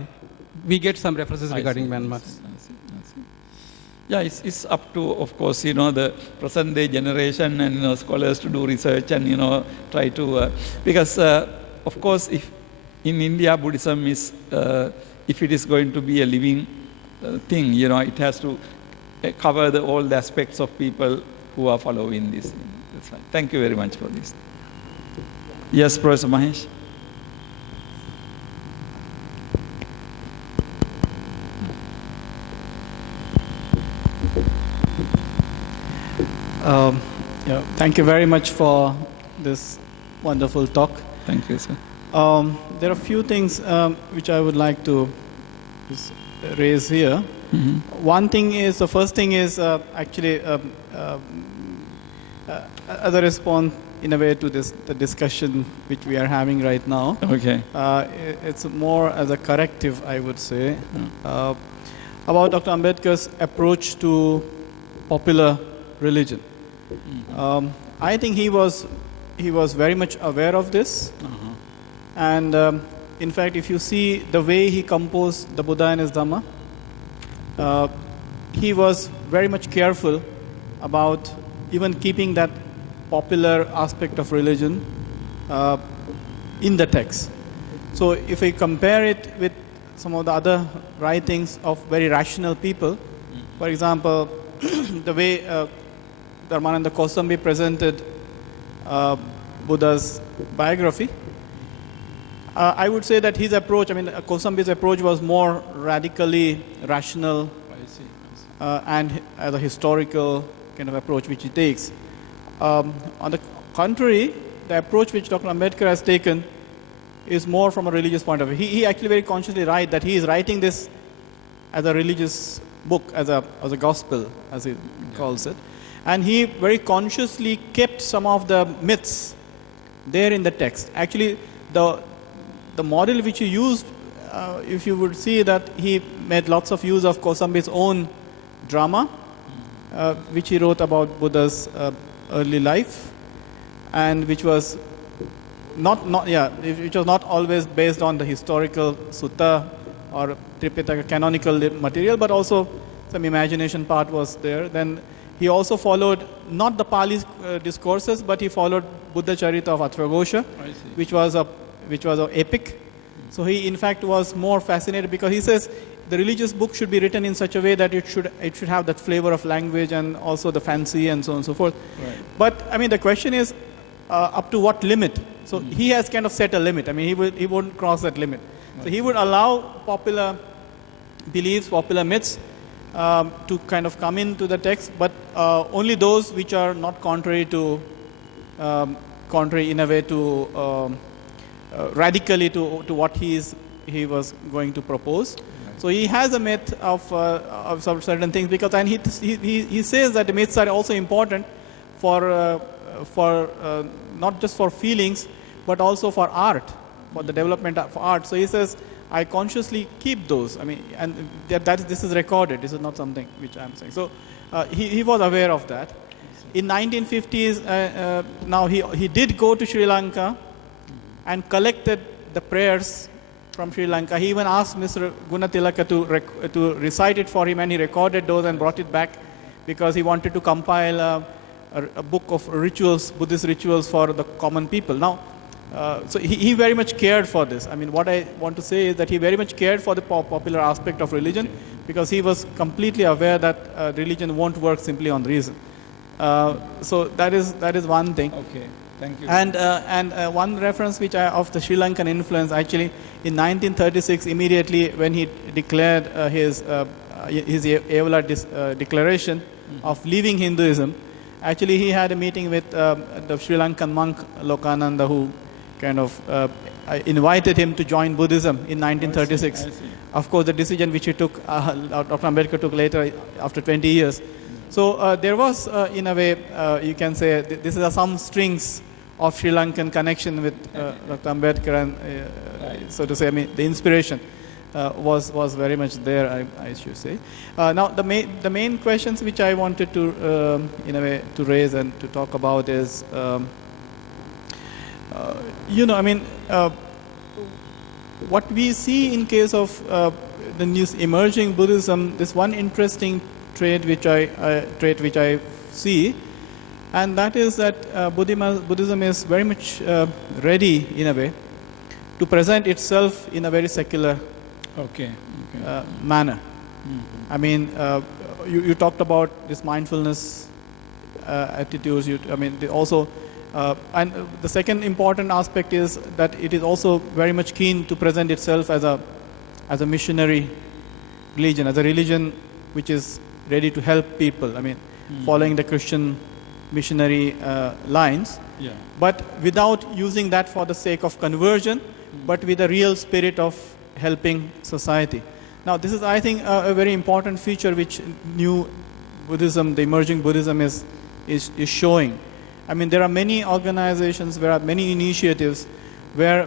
we get some references regarding Myanmar. Yeah, it's up to, of course, the present day generation and scholars to do research and try to because of course, if in India Buddhism is if it is going to be a living thing, it has to cover all the aspects of people who are following this. That's right. Thank you very much for this. Yes, Professor Mahesh. Thank you very much for this wonderful talk. Thank you, sir. There are a few things which I would like to raise here. One thing is, the first thing is actually as a response in a way to the discussion which we are having right now. Okay. It's more as a corrective, I would say, about Dr. Ambedkar's approach to popular religion. I think he was very much aware of this, and in fact, if you see the way he composed the Buddha and his Dhamma, he was very much careful about even keeping that popular aspect of religion in the text. So if we compare it with some of the other writings of very rational people, for example, the way Dharmananda Kosambi presented Buddha's biography, I would say that his approach, Kosambi's approach was more radically rational and as a historical kind of approach which he takes. On the contrary, the approach which Dr. Ambedkar has taken is more from a religious point of view. He actually very consciously writes that he is writing this as a religious book, as a gospel, as he calls it. And he very consciously kept some of the myths there in the text. Actually, the model which he used, if you would see that he made lots of use of Kosambi's own drama, which he wrote about Buddha's early life, and which was which was not always based on the historical sutta or Tripitaka canonical material, but also some imagination part was there. Then he also followed not the Pali discourses, but he followed Buddha Charita of Atharvagosha, which was a epic. So he in fact was more fascinated because he says the religious book should be written in such a way that it should have that flavor of language and also the fancy and so on and so forth. Right. But I mean the question is up to what limit? So he has kind of set a limit. I mean he wouldn't cross that limit. Right. So he would allow popular beliefs, popular myths to kind of come into the text, but only those which are not contrary in a way to radically to what he was going to propose. Right. So he has a myth of certain things because, and he says that the myths are also important for not just for feelings, but also for art, for the development of art. So he says, I consciously keep those. I mean, and this is recorded. This is not something which I'm saying. So he was aware of that. In 1950s, now he did go to Sri Lanka and collected the prayers from Sri Lanka. He even asked Mr. Gunatilaka to recite it for him, and he recorded those and brought it back because he wanted to compile a book of rituals, Buddhist rituals for the common people. Now, so he very much cared for this. I mean, what I want to say is that he very much cared for the popular aspect of religion because he was completely aware that religion won't work simply on reason. So that is one thing. Okay, thank you. And one reference which of the Sri Lankan influence, actually in 1936, immediately when he declared his Evola declaration of leaving Hinduism, actually he had a meeting with the Sri Lankan monk Lokananda, who kind of invited him to join Buddhism in 1936. I see. Of course, the decision which he took, Dr. Ambedkar took later after 20 years. So there was, in a way, you can say, this is some strings of Sri Lankan connection with Dr. Ambedkar, and so to say, I mean, the inspiration was very much there, I should say. Now, the main questions which I wanted to, in a way, to raise and to talk about is, I mean, what we see in case of the new emerging Buddhism, this one interesting trait which I see, and that is that Buddhism is very much ready, in a way, to present itself in a very secular manner. Mm-hmm. I mean, you talked about this mindfulness attitudes. And the second important aspect is that it is also very much keen to present itself as a missionary religion, as a religion which is ready to help people. I mean, following the Christian missionary lines, but without using that for the sake of conversion, but with a real spirit of helping society. Now, this is, I think, a very important feature which new Buddhism, the emerging Buddhism, is showing. I mean, there are many organizations, there are many initiatives where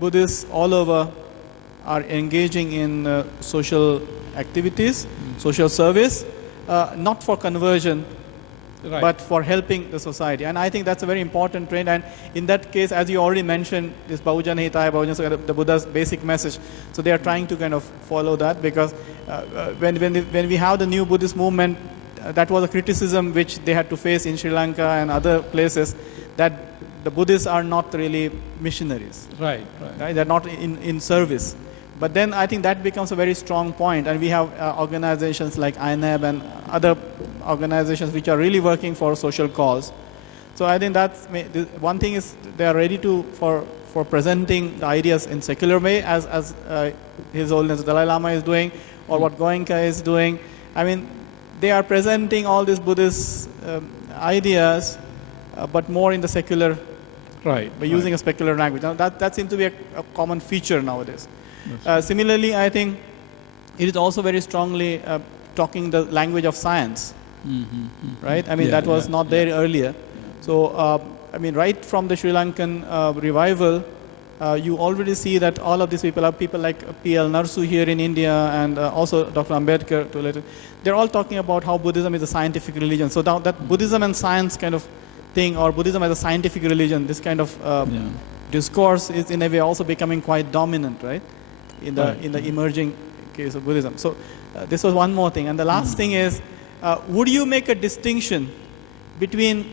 Buddhists all over are engaging in social activities, social service, not for conversion, but for helping the society. And I think that's a very important trend. And in that case, as you already mentioned, this Bahujana Hitaya, Bahujana Sukha, the Buddha's basic message. So they are trying to kind of follow that, because when we have the new Buddhist movement, that was a criticism which they had to face in Sri Lanka and other places, that the Buddhists are not really missionaries. Right? They're not in service. But then I think that becomes a very strong point, and we have organizations like INAB and other organizations which are really working for social cause. So I think that's one thing is they are ready for presenting the ideas in secular way, as His Holiness Dalai Lama is doing, or what Goenka is doing. I mean, they are presenting all these Buddhist ideas, but more in the secular Right. By using a specular language. Now that seems to be a common feature nowadays. Similarly, I think it is also very strongly talking the language of science, right? I mean, that was not there earlier. So, I mean, right from the Sri Lankan revival, you already see that all of these people are people like P.L. Narsu here in India and also Dr. Ambedkar to later. They're all talking about how Buddhism is a scientific religion. So now that Buddhism and science kind of thing, or Buddhism as a scientific religion, this kind of discourse is in a way also becoming quite dominant, right? In the emerging case of Buddhism. So this was one more thing. And the last thing is, would you make a distinction between,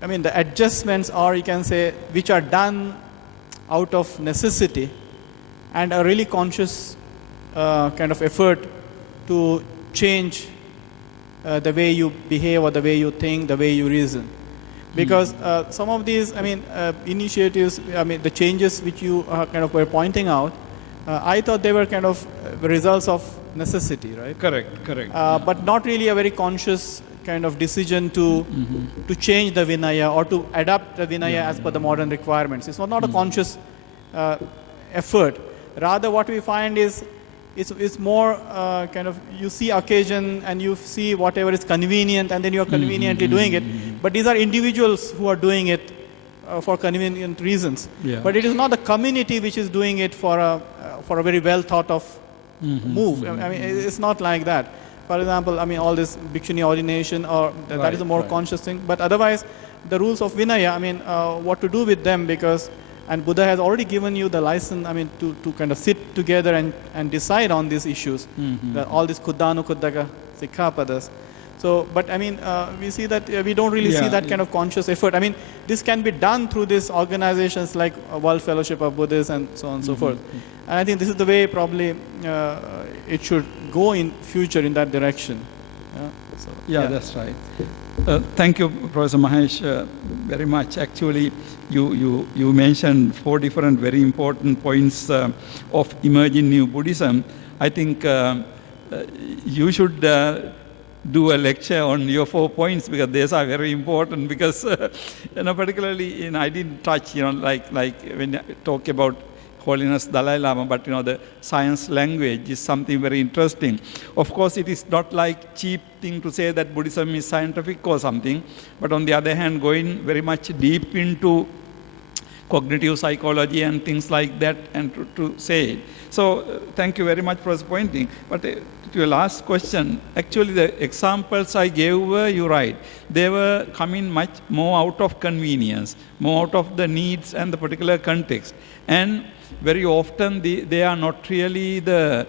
I mean, the adjustments, or you can say, which are done out of necessity, and a really conscious kind of effort to change the way you behave, or the way you think, the way you reason? Because some of these, I mean, initiatives, I mean, the changes which you kind of were pointing out, I thought they were kind of results of necessity, right? Correct. But not really a very conscious kind of decision to change the Vinaya or to adapt the Vinaya as per the modern requirements. It's not a conscious effort. Rather, what we find is it's more kind of, you see occasion and you see whatever is convenient, and then you are conveniently doing it. But these are individuals who are doing it for convenient reasons. But it is not the community which is doing it for a very well thought of move. I mean, it's not like that. For example, I mean, all this Bhikshuni ordination, or that is a more conscious thing. But otherwise, the rules of Vinaya, I mean, what to do with them, because, and Buddha has already given you the license, I mean, to kind of sit together and decide on these issues. All these Khuddanu Khuddaka Sikkhapadas. So, but I mean, we see that we don't really see that kind of conscious effort. I mean, this can be done through these organizations like World Fellowship of Buddhists and so on and so forth. And I think this is the way probably it should go in future in that direction. That's right. Thank you, Professor Mahesh, very much. Actually, you mentioned 4 different very important points of emerging new Buddhism. I think you should do a lecture on your 4 points, because these are very important, because particularly I didn't touch, like when I talk about Holiness Dalai Lama, but the science language is something very interesting. Of course, it is not like cheap thing to say that Buddhism is scientific or something, but on the other hand, going very much deep into cognitive psychology and things like that, and to say it. So thank you very much for pointing. But to your last question, actually the examples I gave were, you're right, they were coming much more out of convenience, more out of the needs and the particular context. And very often they are not really the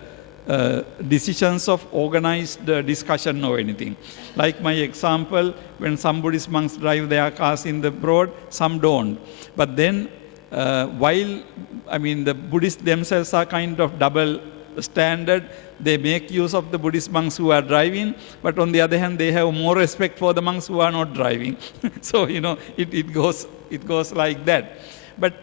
decisions of organized discussion or anything. Like my example, when some Buddhist monks drive their cars in the road, some don't. But then while, I mean, the Buddhists themselves are kind of double standard, they make use of the Buddhist monks who are driving, but on the other hand, they have more respect for the monks who are not driving. So, it goes like that. But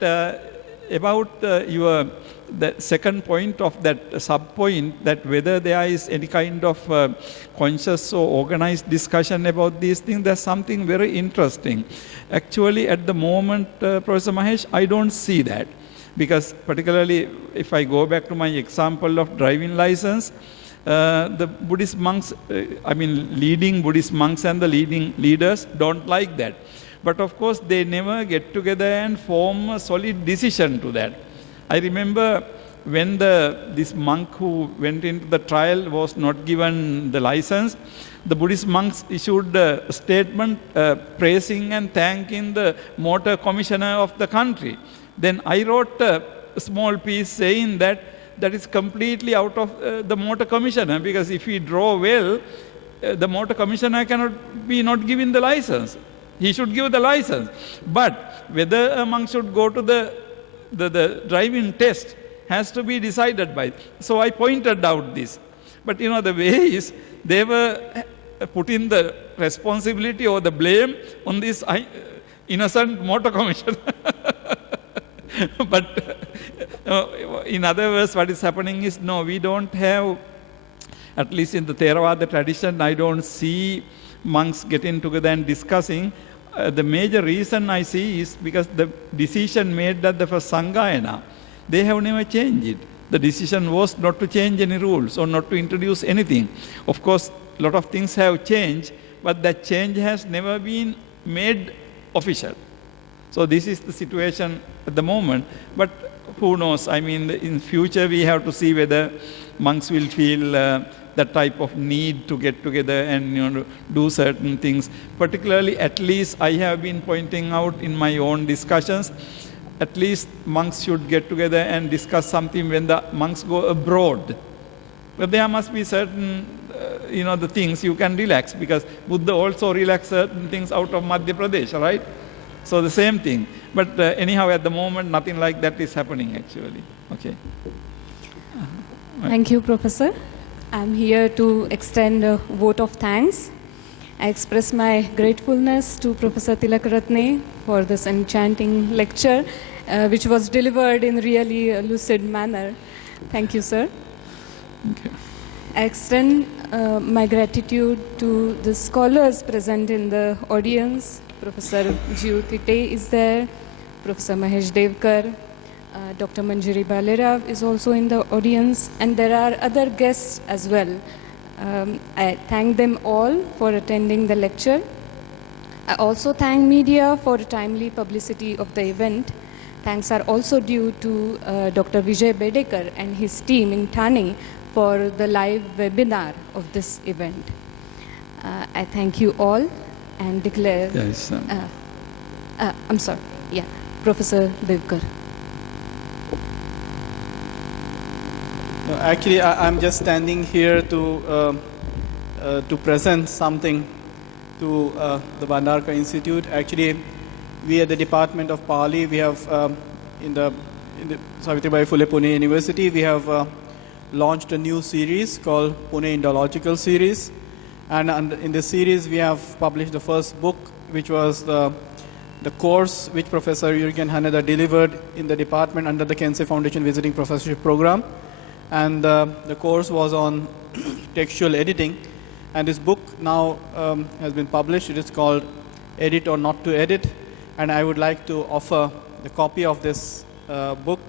about the second point of that sub-point, that whether there is any kind of conscious or organized discussion about these things, there's something very interesting. Actually, at the moment, Professor Mahesh, I don't see that. Because particularly, if I go back to my example of driving license, the Buddhist monks, leading Buddhist monks and the leading leaders don't like that. But of course, they never get together and form a solid decision to that. I remember when this monk who went into the trial was not given the license, the Buddhist monks issued a statement praising and thanking the motor commissioner of the country. Then I wrote a small piece saying that is completely out of the motor commissioner, because if he draw well, the motor commissioner cannot be not given the license. He should give the license. But whether a monk should go to the driving test has to be decided by. So I pointed out this. But the way is, they were putting the responsibility or the blame on this innocent motor commissioner. But in other words, what is happening is, no, we don't have, at least in the Theravada tradition, I don't see monks getting together and discussing. the major reason I see is because the decision made at the first Sanggayana, they have never changed it. The decision was not to change any rules or not to introduce anything. Of course, a lot of things have changed, but that change has never been made official. So this is the situation at the moment, but who knows? I mean, in future we have to see whether monks will feel that type of need to get together and do certain things. Particularly, at least I have been pointing out in my own discussions, at least monks should get together and discuss something when the monks go abroad. But there must be certain, the things you can relax, because Buddha also relaxed certain things out of Madhya Pradesh, right? So the same thing. But anyhow, at the moment, nothing like that is happening actually. Okay. Thank you, Professor. I'm here to extend a vote of thanks. I express my gratefulness to Professor Tilakaratne for this enchanting lecture, which was delivered in really a lucid manner. Thank you, sir. Okay. I extend my gratitude to the scholars present in the audience. Professor Jyoti is there, Professor Mahesh Devkar, Dr. Manjari Balerav is also in the audience, and there are other guests as well. I thank them all for attending the lecture. I also thank media for timely publicity of the event. Thanks are also due to Dr. Vijay Bedekar and his team in Thane for the live webinar of this event. I thank you all and declare... Yes. I'm sorry. Yeah, Professor Devkar. No, actually, I'm just standing here to present something to the Bhandarkar Institute. Actually, we at the Department of Pali, we have in the Savitribai Phule Pune University, we have launched a new series called Pune Indological Series. And in this series, we have published the first book, which was the course which Professor Jürgen Haneda delivered in the department under the Kensei Foundation Visiting Professorship Program. And the course was on textual editing. And this book now has been published. It is called Edit or Not to Edit. And I would like to offer the copy of this book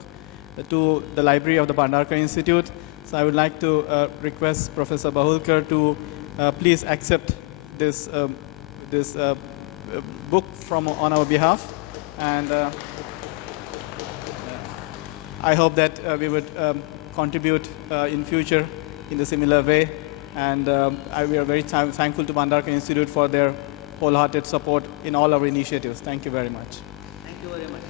to the library of the Bhandarkar Institute. So I would like to request Professor Bahulkar to please accept this book on our behalf, and I hope that we would contribute in future in the similar way. And we are very thankful to Bhandarkar Institute for their wholehearted support in all our initiatives. Thank you very much. Thank you very much.